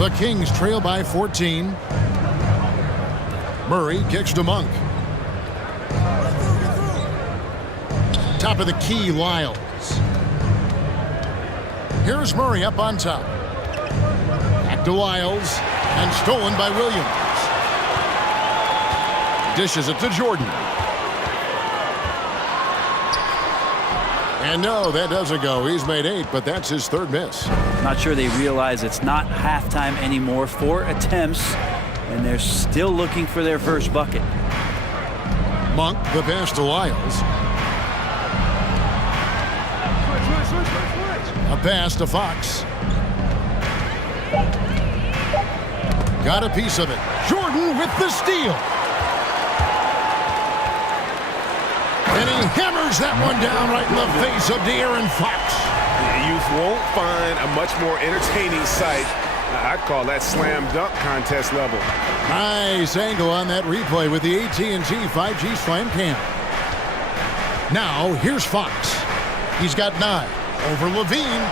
The Kings trail by 14. Murray kicks to Monk. Top of the key, Lyles. Here's Murray up on top. Back to Lyles, and stolen by Williams. Dishes it to Jordan. And no, that doesn't go. He's made 8, but that's his 3rd miss. Not sure they realize it's not halftime anymore. 4 attempts, and they're still looking for their first bucket. Monk, the pass to Lyles. A pass to Fox. Got a piece of it. Jordan with the steal. And he hammers that one down right in the face of De'Aaron Fox. You won't find a much more entertaining sight I'd call that slam dunk contest level. Nice angle on that replay with the AT&T 5G Slam Cam. Now, here's Fox. He's got 9 over Levine.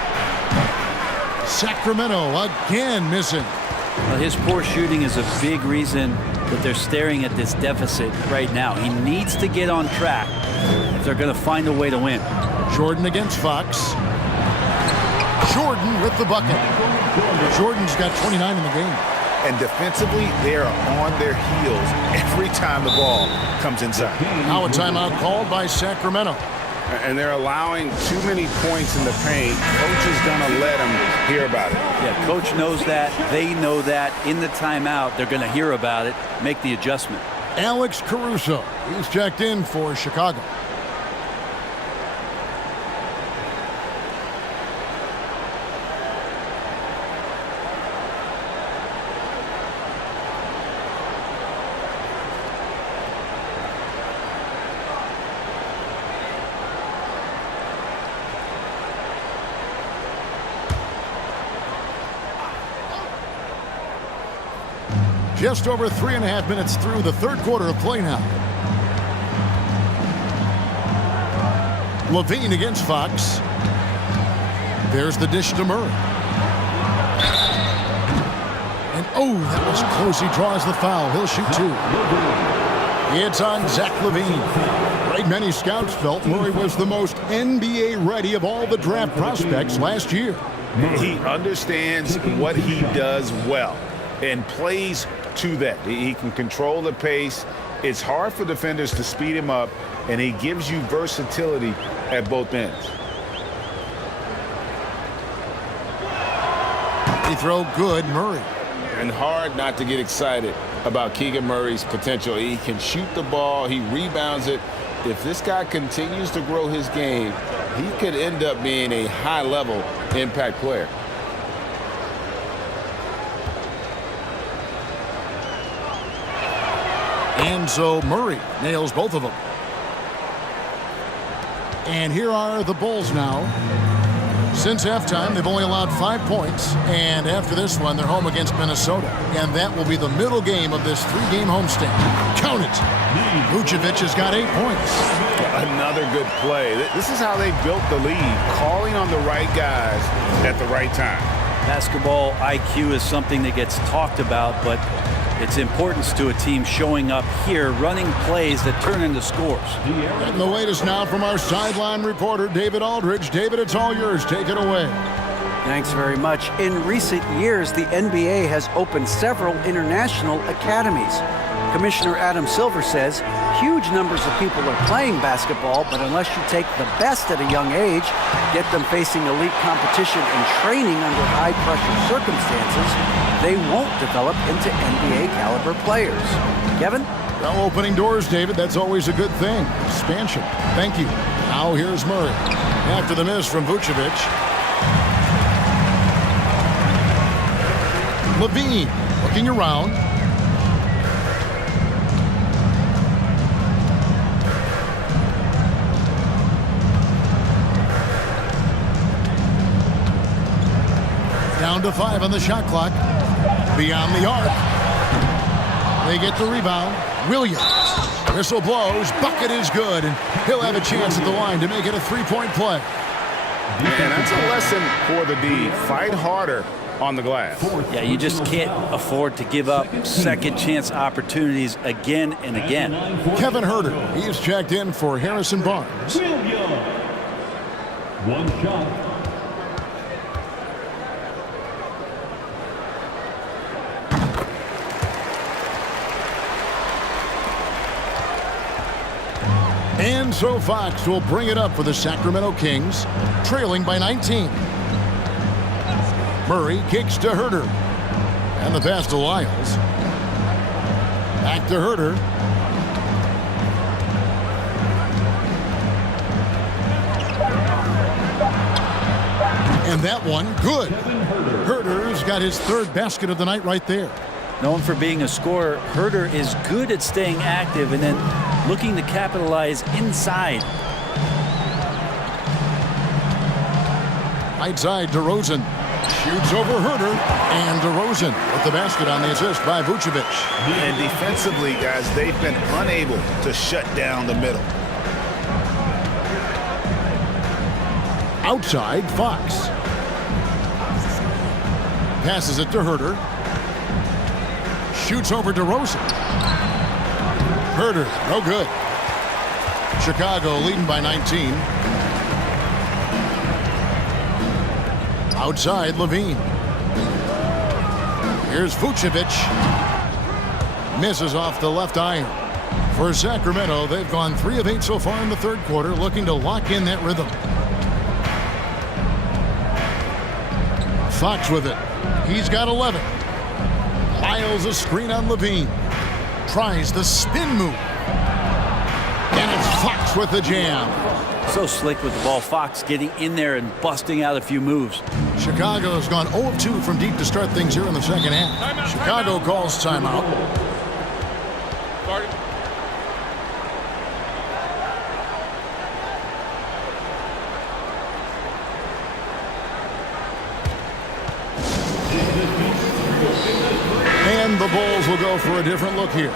Sacramento again missing. Well, his poor shooting is a big reason that they're staring at this deficit right now. He needs to get on track if they're going to find a way to win. Jordan against Fox. Jordan with the bucket. Jordan's got 29 in the game. And defensively, they are on their heels every time the ball comes inside. Now a timeout called by Sacramento. And they're allowing too many points in the paint. Coach is going to let them hear about it. Yeah, coach knows that. They know that. In the timeout, they're going to hear about it, make the adjustment. Alex Caruso. He's checked in for Chicago. Just over 3.5 minutes through the third quarter of play now. Levine against Fox. There's the dish to Murray. And oh, that was close. He draws the foul. He'll shoot 2. It's on Zach Levine. Right, many scouts felt Murray was the most NBA ready of all the draft prospects last year. He understands what he does well and plays to that. He can control the pace. It's hard for defenders to speed him up, and he gives you versatility at both ends. He throw good, Murray. And hard not to get excited about Keegan Murray's potential. He can shoot the ball. He rebounds it. If this guy continues to grow his game, he could end up being a high-level impact player. And so Murray nails both of them. And here are the Bulls now. Since halftime, they've only allowed 5 points. And after this one, they're home against Minnesota. And that will be the middle game of this 3-game homestand. Count it. Vucevic has got 8 points. Another good play. This is how they built the lead, calling on the right guys at the right time. Basketball IQ is something that gets talked about, but its importance to a team showing up here, running plays that turn into scores. And the latest now from our sideline reporter, David Aldridge. David, it's all yours. Take it away. Thanks very much. In recent years, the NBA has opened several international academies. Commissioner Adam Silver says huge numbers of people are playing basketball, but unless you take the best at a young age, get them facing elite competition and training under high-pressure circumstances, they won't develop into NBA-caliber players. Kevin? Well, opening doors, David, that's always a good thing. Expansion. Thank you. Now here's Murray. After the miss from Vucevic. Levine looking around. Down to 5 on the shot clock. Beyond the arc. They get the rebound. Williams. Whistle blows. Bucket is good. And he'll have a chance at the line to make it a 3-point play. And that's a lesson for the D. Fight harder on the glass. Yeah, you just can't afford to give up second chance opportunities again and again. Kevin Herter. He's checked in for Harrison Barnes. One shot. And so Fox will bring it up for the Sacramento Kings, trailing by 19. Murray kicks to Herter. And the pass to Lyles. Back to Herter. And that one, good. Herter's got his 3rd basket of the night right there. Known for being a scorer, Herter is good at staying active and then looking to capitalize inside. Right side to Rosen. Shoots over Herter. And DeRozan with the basket on the assist by Vucevic. And defensively, guys, they've been unable to shut down the middle. Outside, Fox. Passes it to Herter. Shoots over DeRozan. Herter, no good. Chicago leading by 19. Outside, Levine. Here's Vucevic. Misses off the left iron. For Sacramento, they've gone 3 of 8 so far in the third quarter, looking to lock in that rhythm. Fox with it. He's got 11. Miles a screen on Levine. Tries the spin move. And it's Fox with the jam. So slick with the ball. Fox getting in there and busting out a few moves. Chicago's gone 0 of 2 from deep to start things here in the second half. Chicago calls timeout. And the Bulls will go for a different look here.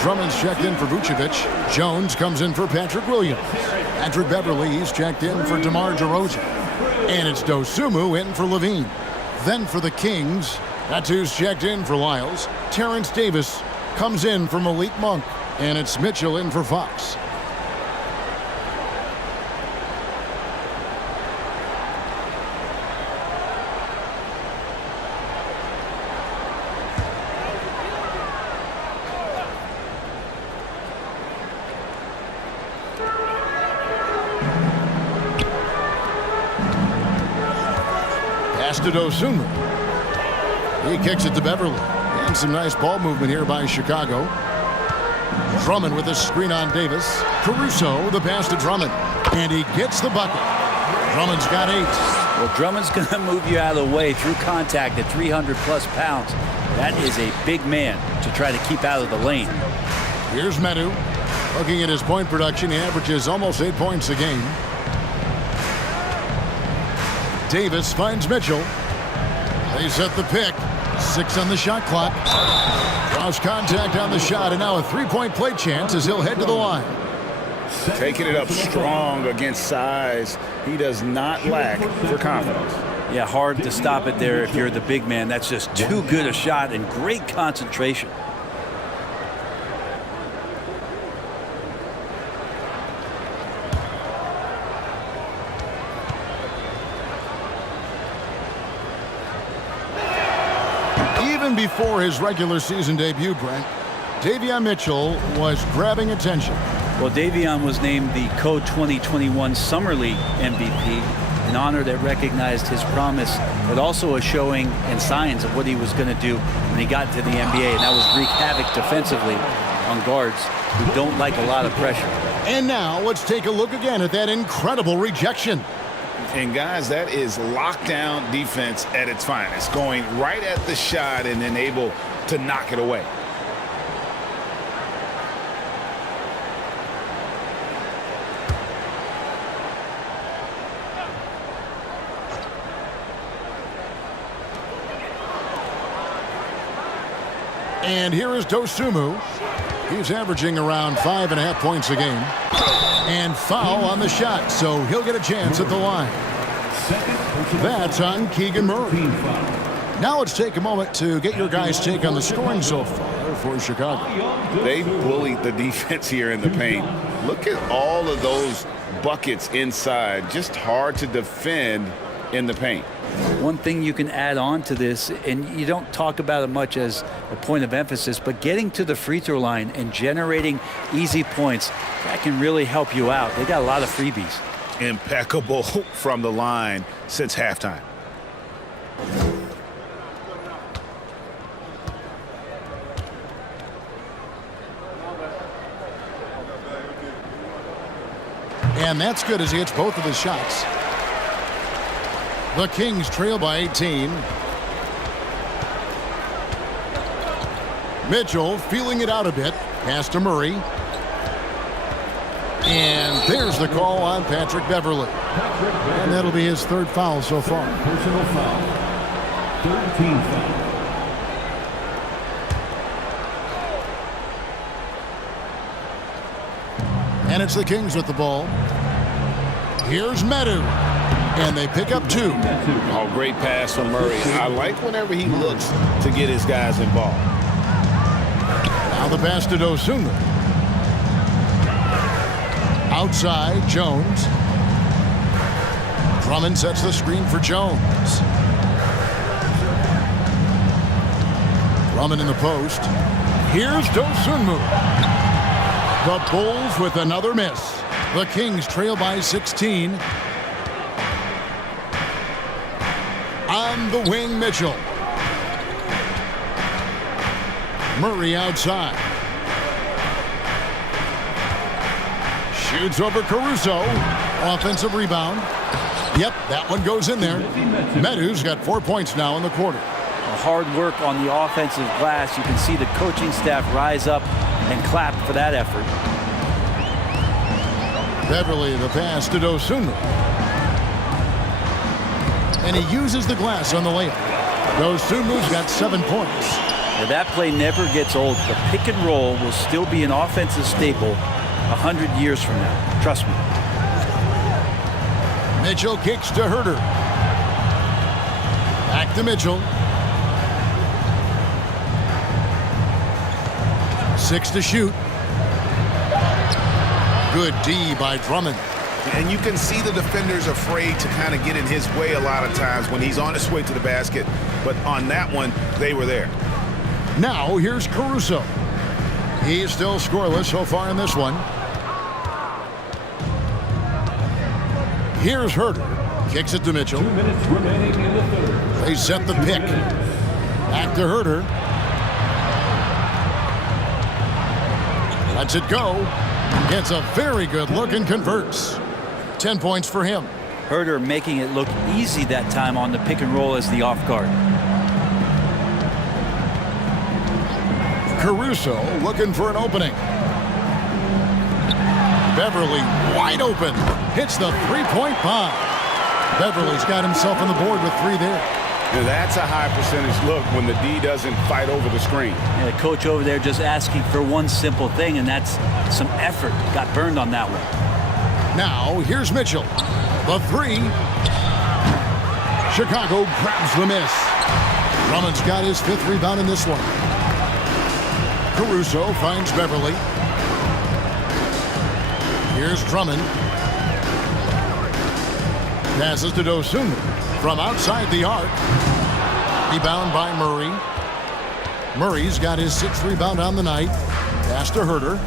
Drummond's checked in for Vucevic. Jones comes in for Patrick Williams. Patrick Beverly, he's checked in for DeMar DeRozan. And it's Dosunmu in for Levine. Then for the Kings, that's who's checked in for Lyles. Terrence Davis comes in for Malik Monk. And it's Mitchell in for Fox. To Dosunmu. He kicks it to Beverly. And some nice ball movement here by Chicago. Drummond with a screen on Davis. Caruso, the pass to Drummond. And he gets the bucket. Drummond's got 8. Well, Drummond's going to move you out of the way through contact at 300-plus pounds. That is a big man to try to keep out of the lane. Here's Medu. Looking at his point production, he averages almost 8 points a game. Davis finds Mitchell. They set the pick. 6 on the shot clock. Cross contact on the shot, and now a 3-point play chance as he'll head to the line. Taking it up strong against size. He does not lack for confidence. Yeah, hard to stop it there if you're the big man. That's just too good a shot and great concentration. Before his regular season debut, Brent, Davion Mitchell was grabbing attention. Well, Davion was named the Co-2021 Summer League MVP, an honor that recognized his promise, but also a showing and signs of what he was going to do when he got to the NBA, and that was wreak havoc defensively on guards who don't like a lot of pressure. And now let's take a look again at that incredible rejection. And guys, that is lockdown defense at its finest, going right at the shot and then able to knock it away. And here is Dosunmu. He's averaging around 5.5 points a game. And foul on the shot, so he'll get a chance at the line. That's on Keegan Murray. Now let's take a moment to get your guys' take on the scoring so far for Chicago. They bullied the defense here in the paint. Look at all of those buckets inside. Just hard to defend in the paint. One thing you can add on to this, and you don't talk about it much as a point of emphasis, but getting to the free throw line and generating easy points, that can really help you out. They got a lot of freebies. Impeccable from the line since halftime. And that's good as he hits both of his shots. The Kings trail by 18. Mitchell feeling it out a bit. Pass to Murray. And there's the call on Patrick Beverly. And that'll be his 3rd foul so far. Personal foul. Third team foul. And it's the Kings with the ball. Here's Medu. And they pick up 2. Oh, great pass from Murray. I like whenever he looks to get his guys involved. Now the pass to Dosunmu. Outside, Jones. Drummond sets the screen for Jones. Drummond in the post. Here's Dosunmu. The Bulls with another miss. The Kings trail by 16. On the wing, Mitchell. Murray outside. Shoots over Caruso. Offensive rebound. Yep, that one goes in there. Medu's got 4 points now in the quarter. Hard work on the offensive glass. You can see the coaching staff rise up and clap for that effort. Beverly, the pass to Dosunmu. And he uses the glass on the layup. Dosunmu's got 7 points. Now that play never gets old. The pick and roll will still be an offensive staple 100 years from now. Trust me. Mitchell kicks to Herter. Back to Mitchell. 6 to shoot. Good D by Drummond. And you can see the defenders afraid to kind of get in his way a lot of times when he's on his way to the basket. But on that one, they were there. Now here's Caruso. He's still scoreless so far in this one. Here's Herter. Kicks it to Mitchell. 2 minutes remaining in the third. They set the pick. Back to Herter. Lets it go. Gets a very good look and converts. 10 points for him. Herter making it look easy that time on the pick and roll as the off guard. Caruso looking for an opening. Beverly wide open. Hits the three-point bomb. Beverly's got himself on the board with 3 there. Now that's a high percentage look when the D doesn't fight over the screen. Yeah, the coach over there just asking for one simple thing, and that's some effort. Got burned on that one. Now here's Mitchell. The 3. Chicago grabs the miss. Drummond's got his 5th rebound in this one. Caruso finds Beverly. Here's Drummond. Passes to Dosunmu from outside the arc. Rebound by Murray. Murray's got his 6th rebound on the night. Pass to Herter.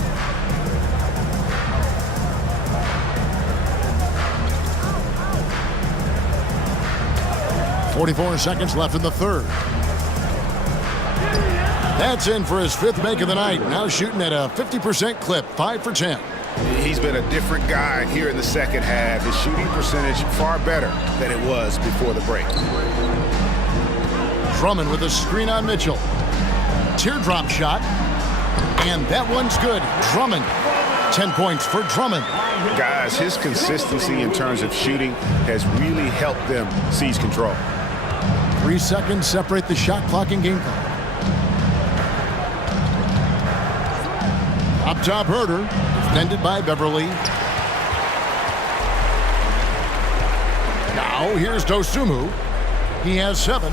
.44 seconds left in the third. That's in for his 5th make of the night. Now shooting at a 50% clip, 5 for 10. He's been a different guy here in the second half. His shooting percentage far better than it was before the break. Drummond with a screen on Mitchell. Teardrop shot. And that one's good. Drummond. 10 points for Drummond. Guys, his consistency in terms of shooting has really helped them seize control. 3 seconds separate the shot clock and game clock. Up top, Herter. Defended by Beverly. Now here's Dosunmu. He has 7.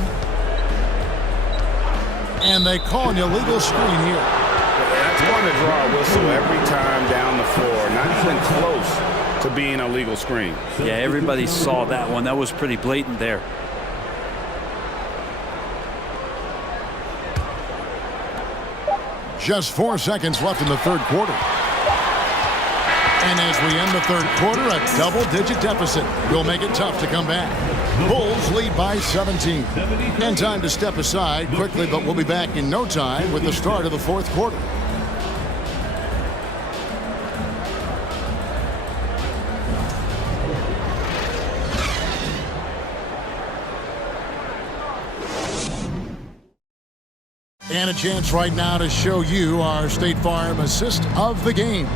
And they call an illegal screen here. That's going to draw a whistle every time down the floor. Not even close to being a legal screen. Yeah, everybody saw that one. That was pretty blatant there. Just 4 seconds left in the third quarter. And as we end the third quarter, a double-digit deficit will make it tough to come back. Bulls lead by 17. And time to step aside quickly, but we'll be back in no time with the start of the fourth quarter. And a chance right now to show you our State Farm assist of the game.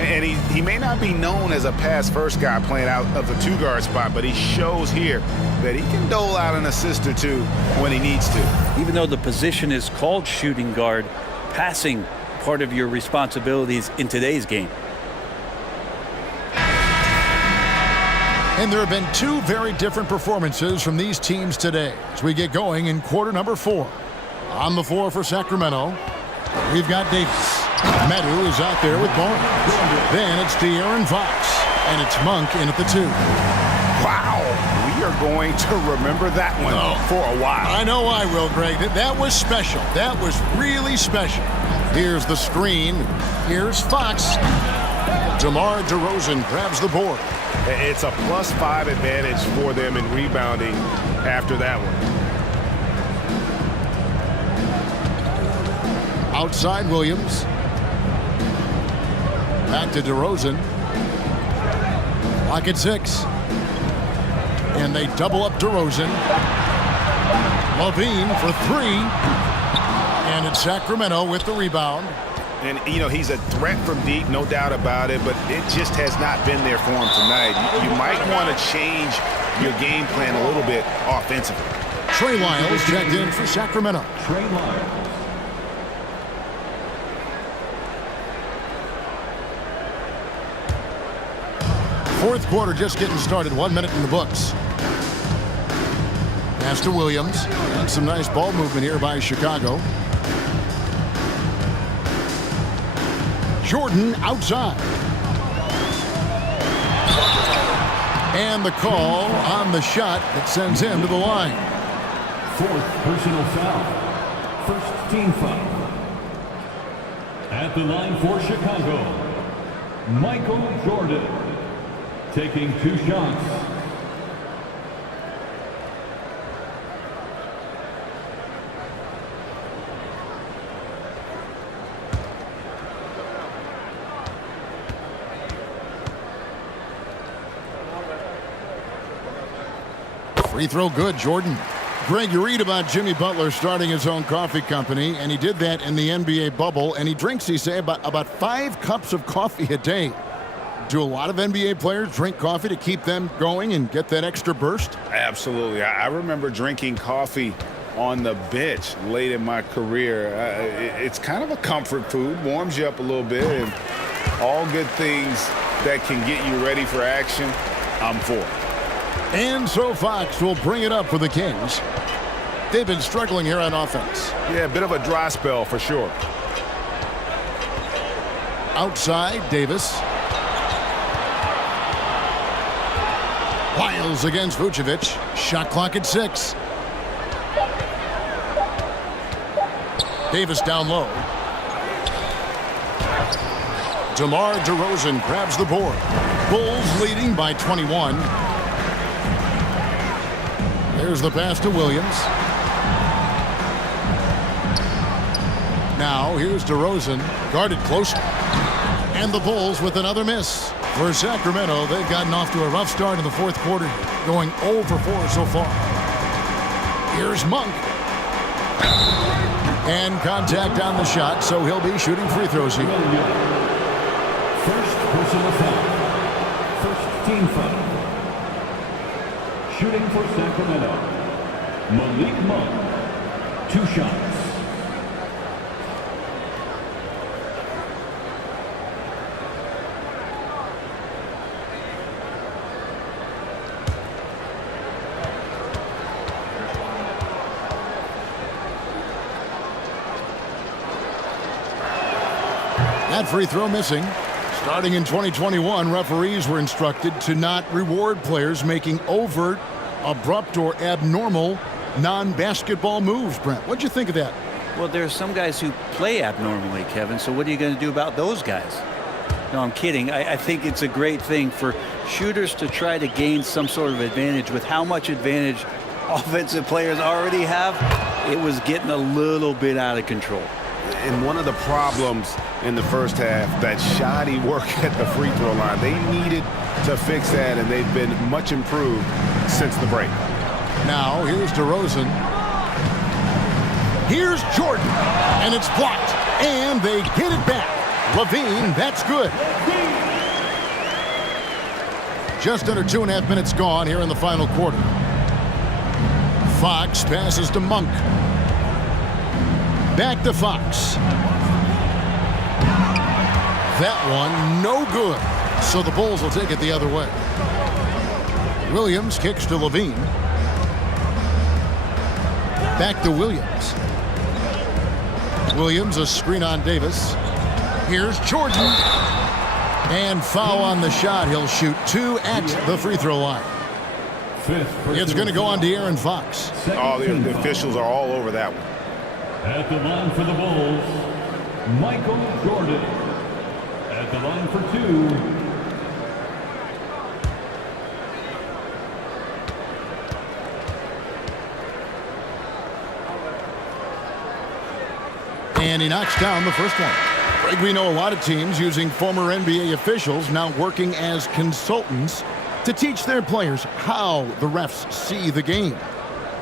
And he may not be known as a pass-first guy playing out of the two-guard spot, but he shows here that he can dole out an assist or two when he needs to. Even though the position is called shooting guard, passing part of your responsibilities in today's game. And there have been two very different performances from these teams today as we get going in quarter number 4. On the floor for Sacramento, we've got Davis. Medu is out there with Barnes. Then it's De'Aaron Fox, and it's Monk in at the 2. Wow, we are going to remember that one for a while. I know I will, Greg. That was special. That was really special. Here's the screen. Here's Fox. DeMar DeRozan grabs the board. It's a +5 advantage for them in rebounding after that one. Outside Williams. Back to DeRozan. Clock at 6. And they double up DeRozan. Levine for 3. And it's Sacramento with the rebound. And, you know, he's a threat from deep, no doubt about it, but it just has not been there for him tonight. You might want to change your game plan a little bit offensively. Trey Lyles checked in for Sacramento. Trey Lyles. Fourth quarter just getting started. 1 minute in the books. Pass to Williams. And some nice ball movement here by Chicago. Jordan outside. And the call on the shot that sends him to the line. 4th personal foul. First team foul. At the line for Chicago, Michael Jordan. Taking 2 shots. Free throw good, Jordan. Greg, you read about Jimmy Butler starting his own coffee company, and he did that in the NBA bubble, and he drinks, he say, about 5 cups of coffee a day. Do a lot of NBA players drink coffee to keep them going and get that extra burst? Absolutely. I remember drinking coffee on the bench late in my career. It's kind of a comfort food, warms you up a little bit, and all good things that can get you ready for action, I'm for. And so Fox will bring it up for the Kings. They've been struggling here on offense. Yeah, a bit of a dry spell for sure. Outside, Davis. Lyles against Vucevic. Shot clock at 6. Davis down low. DeMar DeRozan grabs the board. Bulls leading by 21. There's the pass to Williams. Now here's DeRozan, guarded closely. And the Bulls with another miss. For Sacramento, they've gotten off to a rough start in the fourth quarter, going 0 for 4 so far. Here's Monk. And contact on the shot, so he'll be shooting free throws here. First personal foul. First team foul. Shooting for Sacramento, Malik Monk. 2 shots. That free throw missing. Starting in 2021, referees were instructed to not reward players making overt, abrupt, or abnormal non-basketball moves. Brent, what'd you think of that? Well, there are some guys who play abnormally, Kevin, so what are you going to do about those guys? No, I'm kidding. I think it's a great thing for shooters to try to gain some sort of advantage. With how much advantage offensive players already have, it was getting a little bit out of control. And one of the problems in the first half, that shoddy work at the free throw line. They needed to fix that, and they've been much improved since the break. Now, here's DeRozan. Here's Jordan, and it's blocked, and they get it back. Levine, that's good. Just under 2.5 minutes gone here in the final quarter. Fox passes to Monk. Back to Fox. That one, no good. So the Bulls will take it the other way. Williams kicks to Levine. Back to Williams. Williams, a screen on Davis. Here's Jordan. And foul on the shot. He'll shoot 2 at the free throw line. It's going to go on De'Aaron Fox. Oh, the officials are all over that one. At the line for the Bulls, Michael Jordan. At the line for 2. And he knocks down the first one. Greg, we know a lot of teams using former NBA officials now working as consultants to teach their players how the refs see the game.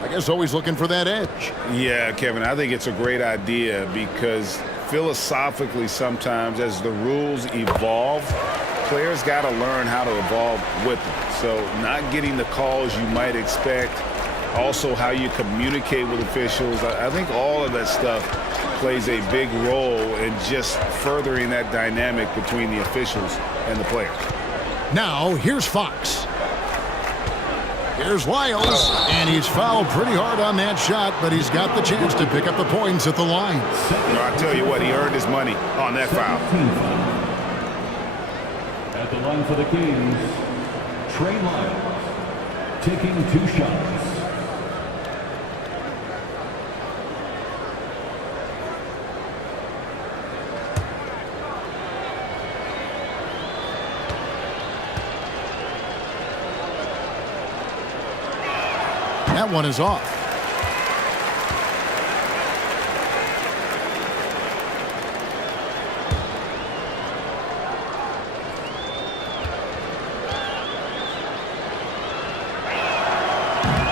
I guess always looking for that edge. Yeah, Kevin, I think it's a great idea because philosophically sometimes as the rules evolve, players got to learn how to evolve with them. So not getting the calls you might expect, also how you communicate with officials. I think all of that stuff plays a big role in just furthering that dynamic between the officials and the players. Now, here's Fox. Here's Lyles, and he's fouled pretty hard on that shot, but he's got the chance to pick up the points at the line. I tell you what, he earned his money on that foul. At the line for the Kings, Trey Lyles, taking 2 shots. That one is off.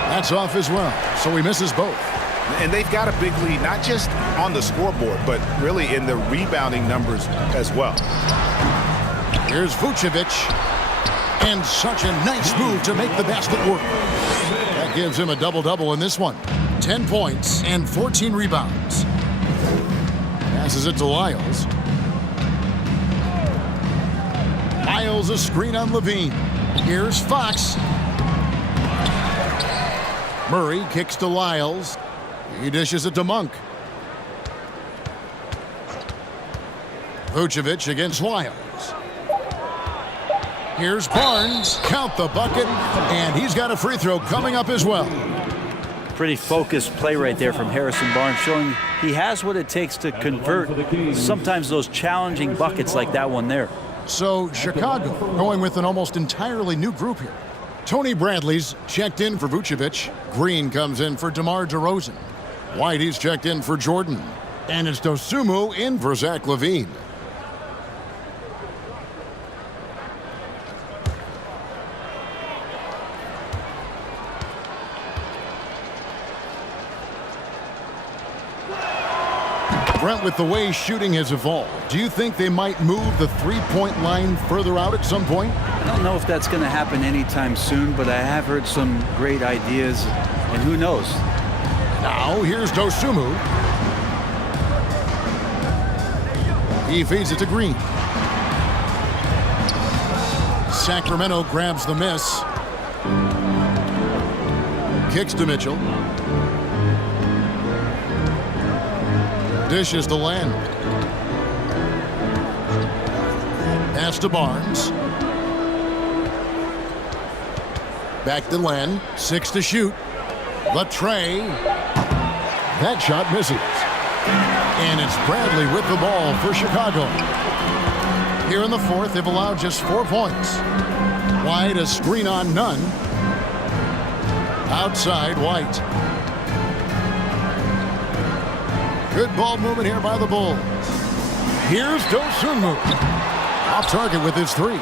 That's off as well, so he misses both. And they've got a big lead, not just on the scoreboard, but really in the rebounding numbers as well. Here's Vucevic. And such a nice move to make the basket work. That gives him a double-double in this one. 10 points and 14 rebounds. Passes it to Lyles. Lyles a screen on Levine. Here's Fox. Murray kicks to Lyles. He dishes it to Monk. Vucevic against Lyles. Here's Barnes. Count the bucket. And he's got a free throw coming up as well. Pretty focused play right there from Harrison Barnes, showing he has what it takes to convert sometimes those challenging buckets like that one there. So Chicago going with an almost entirely new group here. Tony Bradley's checked in for Vucevic. Green comes in for DeMar DeRozan. Whitey's checked in for Jordan. And it's Dosunmu in for Zach LaVine. Brent, with the way shooting has evolved, do you think they might move the three-point line further out at some point? I don't know if that's going to happen anytime soon, but I have heard some great ideas, and who knows? Now, here's Dosunmu. He feeds it to Green. Sacramento grabs the miss. Kicks to Mitchell. Dishes to Land. Pass to Barnes. Back to Len. 6 to shoot. Latrey. That shot misses. And it's Bradley with the ball for Chicago. Here in the fourth, they've allowed just 4 points. White a screen on none. Outside White. Good ball movement here by the Bulls. Here's Dosunmu. Off target with his 3.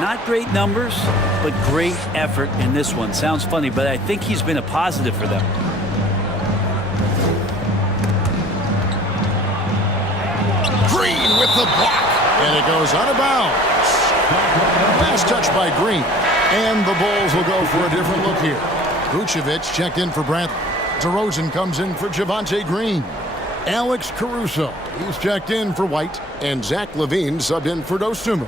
Not great numbers, but great effort in this one. Sounds funny, but I think he's been a positive for them. Green with the block. And it goes out of bounds. Last touch by Green. And the Bulls will go for a different look here. Vucevic checked in for Bradley. DeRozan comes in for Javonte Green. Alex Caruso, he's checked in for White. And Zach LaVine subbed in for Dosunmu.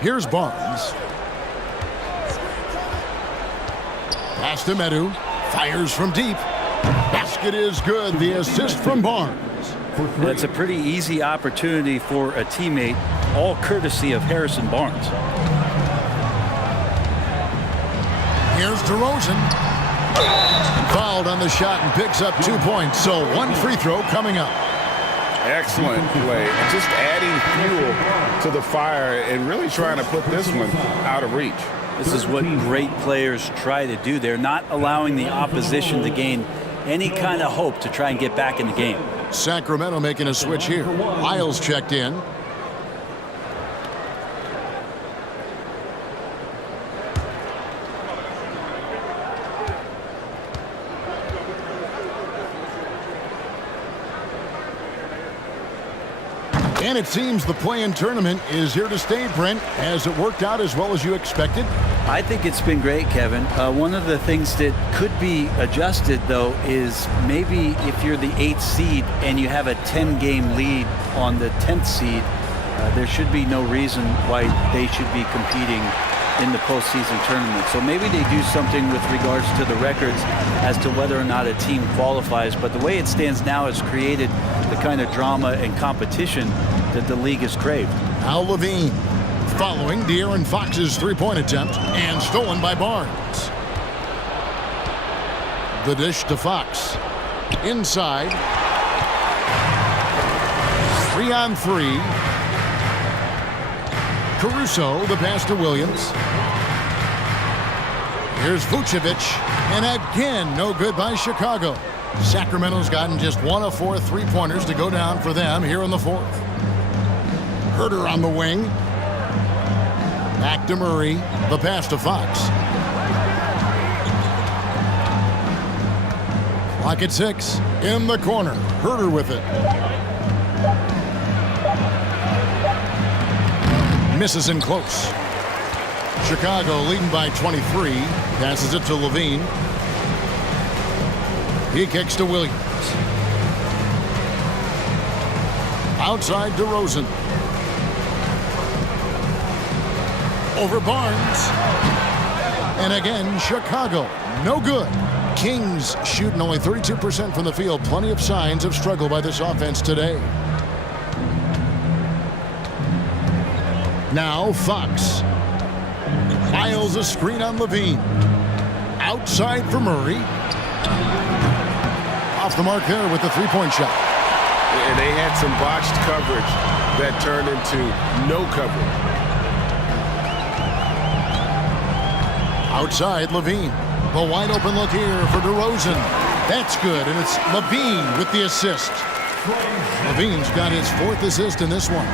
Here's Barnes. Pass to Medu. Fires from deep. Basket is good. The assist from Barnes. That's a pretty easy opportunity for a teammate, all courtesy of Harrison Barnes. Here's DeRozan. Fouled on the shot and picks up 2 points. So one free throw coming up. Excellent play. Just adding fuel to the fire and really trying to put this one out of reach. This is what great players try to do. They're not allowing the opposition to gain any kind of hope to try and get back in the game. Sacramento making a switch here. Lyles checked in. And it seems the play-in tournament is here to stay, Brent. Has it worked out as well as you expected? I think it's been great, Kevin. One of the things that could be adjusted, though, is maybe if you're the 8th seed and you have a 10-game lead on the 10th seed, there should be no reason why they should be competing in the postseason tournament. So maybe they do something with regards to the records as to whether or not a team qualifies. But the way it stands now has created the kind of drama and competition that the league has craved. Now LaVine following De'Aaron Fox's three-point attempt and stolen by Barnes. The dish to Fox. Inside. 3-on-3. Caruso, the pass to Williams. Here's Vucevic, and again, no good by Chicago. Sacramento's gotten just 1 of 4 three-pointers to go down for them here in the fourth. Herter on the wing. Back to Murray, the pass to Fox. Clock at 6, in the corner, Herter with it. Misses in close. Chicago leading by 23. Passes it to LaVine. He kicks to Williams. Outside DeRozan. Over Barnes. And again, Chicago. No good. Kings shooting only 32% from the field. Plenty of signs of struggle by this offense today. Now Fox. Miles a screen on LaVine. Outside for Murray. Off the mark there with the three-point shot. And they had some botched coverage that turned into no coverage. Outside LaVine. The wide open look here for DeRozan. That's good, and it's LaVine with the assist. LaVine's got his 4th assist in this one.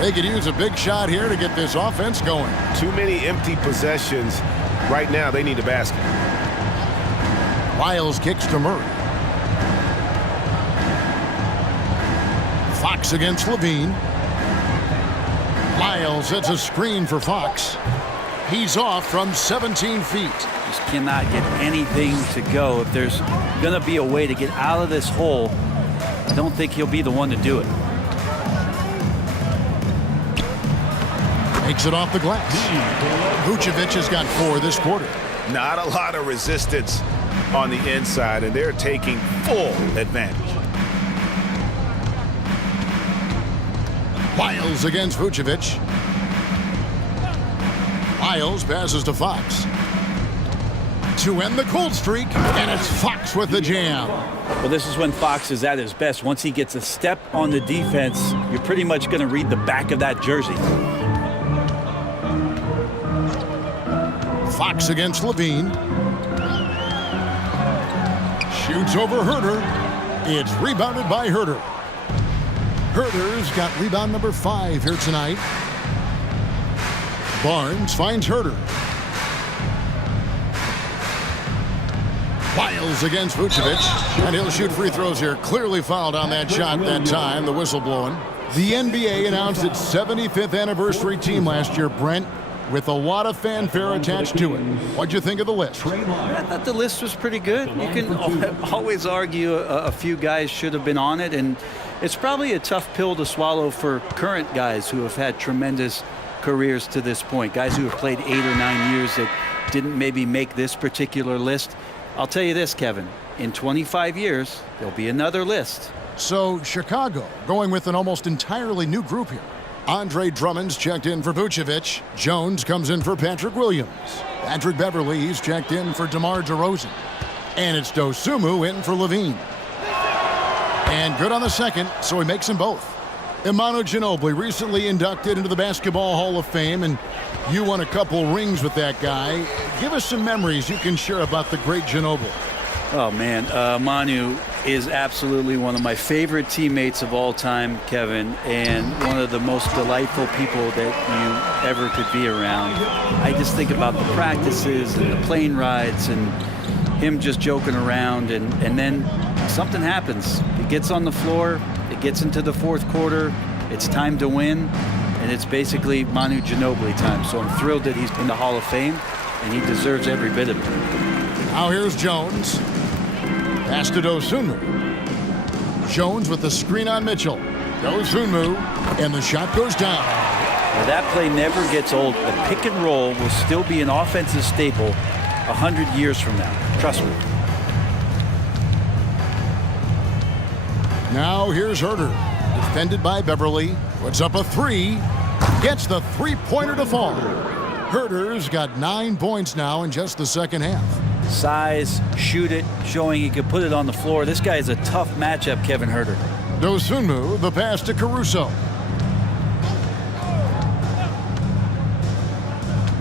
They could use a big shot here to get this offense going. Too many empty possessions. Right now, they need a basket. Lyles kicks to Murray. Fox against LaVine. Lyles sets a screen for Fox. He's off from 17 feet. Just cannot get anything to go. If there's going to be a way to get out of this hole, I don't think he'll be the one to do it. Takes it off the glass. Vucevic has got 4 this quarter. Not a lot of resistance on the inside, and they're taking full advantage. Lyles against Vucevic. Lyles passes to Fox. To end the cold streak, and it's Fox with the jam. Well, this is when Fox is at his best. Once he gets a step on the defense, you're pretty much going to read the back of that jersey. Fox against LaVine. Shoots over Herter. It's rebounded by Herter. Herter's got rebound number 5 here tonight. Barnes finds Herter. Wiles against Vucevic, and he'll shoot free throws here. Clearly fouled on that shot that time, the whistle blowing. The NBA announced its 75th anniversary team last year, Brent, with a lot of fanfare attached to it. What'd you think of the list? I thought the list was pretty good. You can always argue a few guys should have been on it, and it's probably a tough pill to swallow for current guys who have had tremendous careers to this point, guys who have played 8 or 9 years that didn't maybe make this particular list. I'll tell you this, Kevin, in 25 years, there'll be another list. So Chicago going with an almost entirely new group here. Andre Drummond's checked in for Vucevic. Jones comes in for Patrick Williams. Patrick Beverly, he's checked in for DeMar DeRozan. And it's Dosunmu in for Levine. And good on the second, so he makes them both. Emmanuel Ginobili recently inducted into the Basketball Hall of Fame, and you won a couple rings with that guy. Give us some memories you can share about the great Ginobili. Oh, man. Manu is absolutely one of my favorite teammates of all time, Kevin, and one of the most delightful people that you ever could be around. I just think about the practices and the plane rides and him just joking around, and then something happens. He gets on the floor, it gets into the fourth quarter, it's time to win, and it's basically Manu Ginobili time. So I'm thrilled that he's in the Hall of Fame, and he deserves every bit of it. Now here's Jones. Pass to Dosunmu. Jones with the screen on Mitchell. Dosunmu, and the shot goes down. Well, that play never gets old. The pick and roll will still be an offensive staple 100 years from now. Trust me. Now here's Herter. Defended by Beverly. Puts up a 3. Gets the three-pointer to fall. Herter's got 9 points now in just the second half. Size, shoot it, showing he could put it on the floor. This guy is a tough matchup, Kevin Herter. Dosunmu, the pass to Caruso.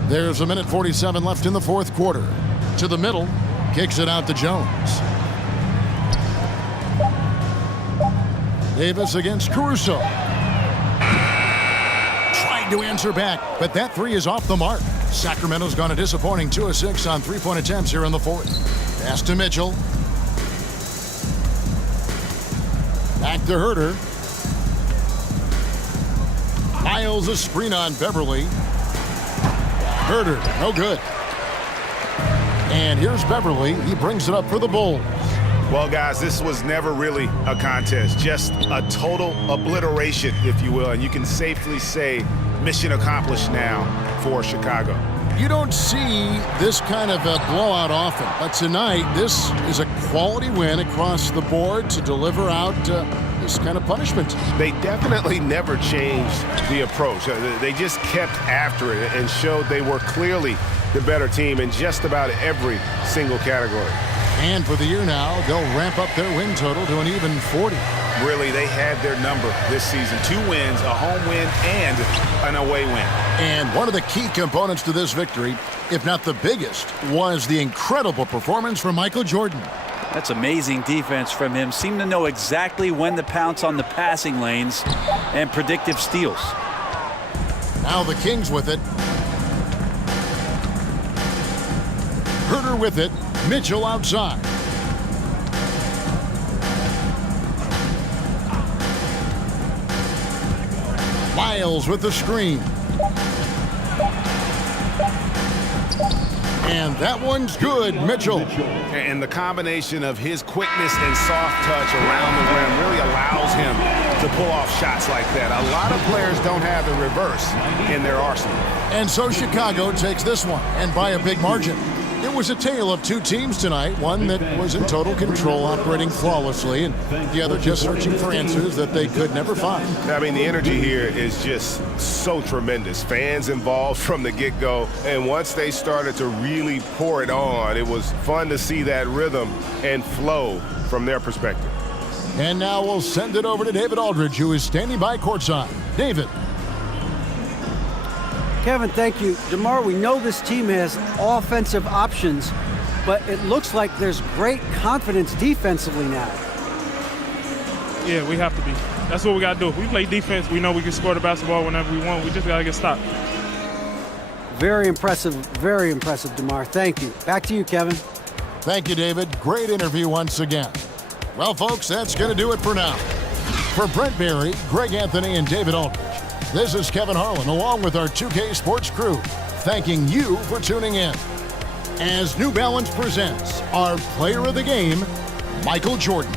There's 1:47 left in the fourth quarter. To the middle, kicks it out to Jones. Davis against Caruso. Trying to answer back, but that 3 is off the mark. Sacramento's gone a disappointing 2 of 6 on 3-point attempts here in the fourth. Pass to Mitchell. Back to Herter. Miles a screen on Beverly. Herter, no good. And here's Beverly. He brings it up for the Bulls. Well, guys, this was never really a contest, just a total obliteration, if you will. And you can safely say mission accomplished now for Chicago. You don't see this kind of a blowout often, but tonight this is a quality win across the board to deliver out this kind of punishment. They definitely never changed the approach. They just kept after it and showed they were clearly the better team in just about every single category. And for the year now, they'll ramp up their win total to an even 40. Really, they had their number this season. 2 wins, a home win, and an away win. And one of the key components to this victory, if not the biggest, was the incredible performance from Michael Jordan. That's amazing defense from him. Seemed to know exactly when to pounce on the passing lanes and predictive steals. Now the Kings with it. Herter with it. Mitchell outside. Miles with the screen. And that one's good, Mitchell. And the combination of his quickness and soft touch around the rim really allows him to pull off shots like that. A lot of players don't have the reverse in their arsenal. And so Chicago takes this one, and by a big margin. It was a tale of 2 teams tonight, one that was in total control, operating flawlessly, and the other just searching for answers that they could never find. I mean, the energy here is just so tremendous. Fans involved from the get-go, and once they started to really pour it on, it was fun to see that rhythm and flow from their perspective. And now we'll send it over to David Aldridge, who is standing by courtside. David. Kevin, thank you. DeMar, we know this team has offensive options, but it looks like there's great confidence defensively now. Yeah, we have to be. That's what we got to do. We play defense. We know we can score the basketball whenever we want. We just got to get stopped. Very impressive, DeMar. Thank you. Back to you, Kevin. Thank you, David. Great interview once again. Well, folks, that's going to do it for now. For Brent Berry, Greg Anthony, and David Aldridge, this is Kevin Harlan along with our 2K Sports crew, thanking you for tuning in. As New Balance presents our player of the game, Michael Jordan.